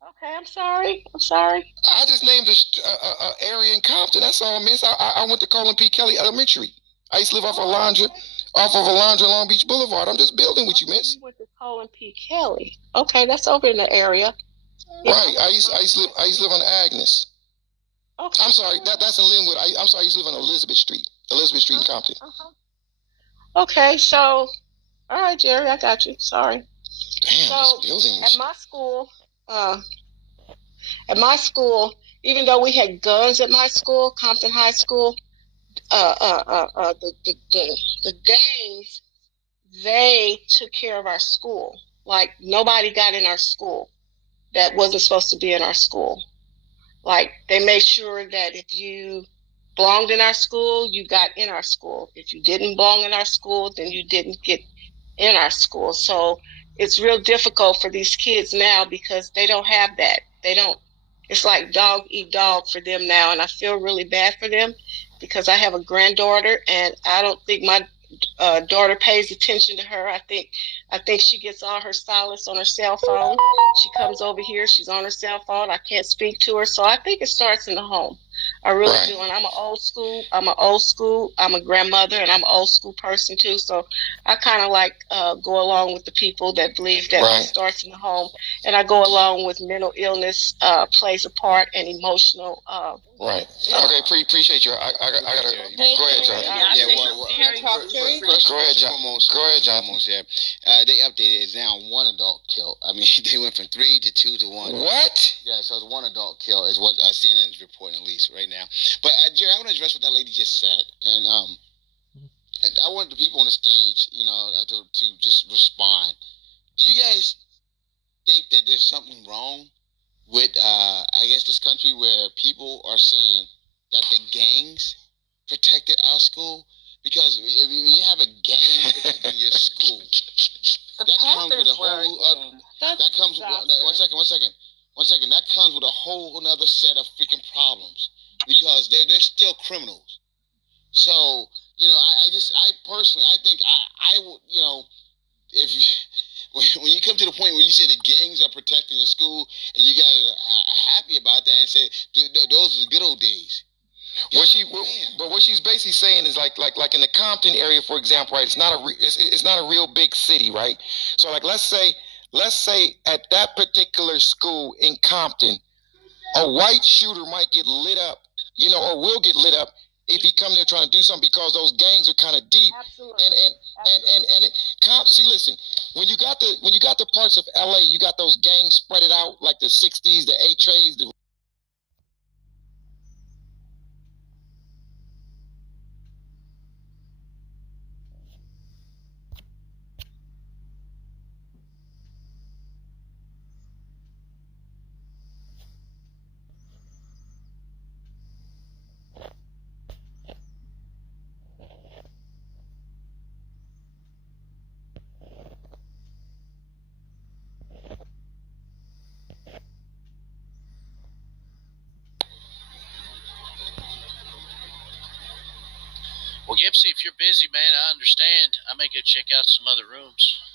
Okay, I'm sorry. I just named a area in Compton. That's all, miss. I went to Colin P. Kelly Elementary. I used to live off of Alondra, Long Beach Boulevard. I'm just building with you, miss. You went to Colin P. Kelly. Okay, that's over in the area. Right. I used to live on Agnes. Okay. I'm sorry. That's in Linwood. I'm sorry. I used to live on Elizabeth Street in Compton. Okay, so all right, Jerry, I got you. Sorry. Damn, so this building. At my school, even though we had guns at my school, Compton High School, the gangs, they took care of our school. Like, nobody got in our school that wasn't supposed to be in our school. Like, they made sure that if you belonged in our school, you got in our school. If you didn't belong in our school, then you didn't get in our school. So it's real difficult for these kids now because they don't have that. It's like dog eat dog for them now, and I feel really bad for them because I have a granddaughter, and I don't think my daughter pays attention to her. I think she gets all her solace on her cell phone. She comes over here, she's on her cell phone. I can't speak to her. So I think it starts in the home. I really do. And I'm a grandmother, and I'm an old school person too. So I kind of like go along with the people that believe that it starts in the home. And I go along with mental illness plays a part, and emotional. Okay, appreciate you. I gotta go ahead, John. Go ahead, John. Yeah. They updated it now. 1 adult killed. I mean, they went from 3 to 2 to 1. What? Yeah, so it's 1 adult kill is what CNN is reporting, at least right now. But Jerry, I want to address what that lady just said, and I want the people on the stage, to just respond. Do you guys think that there's something wrong with, I guess, this country where people are saying that the gangs protected our school? Because when you have a gang protecting your school, that comes with a whole That comes with a whole other set of freaking problems because they're still criminals. So I personally think I would, if you. When you come to the point where you say the gangs are protecting your school and you guys are happy about that and say those are the good old days. What she's basically saying is like in the Compton area, for example, right? It's not a real big city, right? So like let's say at that particular school in Compton, a white shooter might get lit up, or will get lit up if he come there trying to do something because those gangs are kind of deep. Absolutely. And see, listen, when you got the parts of LA, you got those gangs spread it out like the 60s, the A-Trays, the Well, Gipsy, if you're busy, man, I understand. I may go check out some other rooms.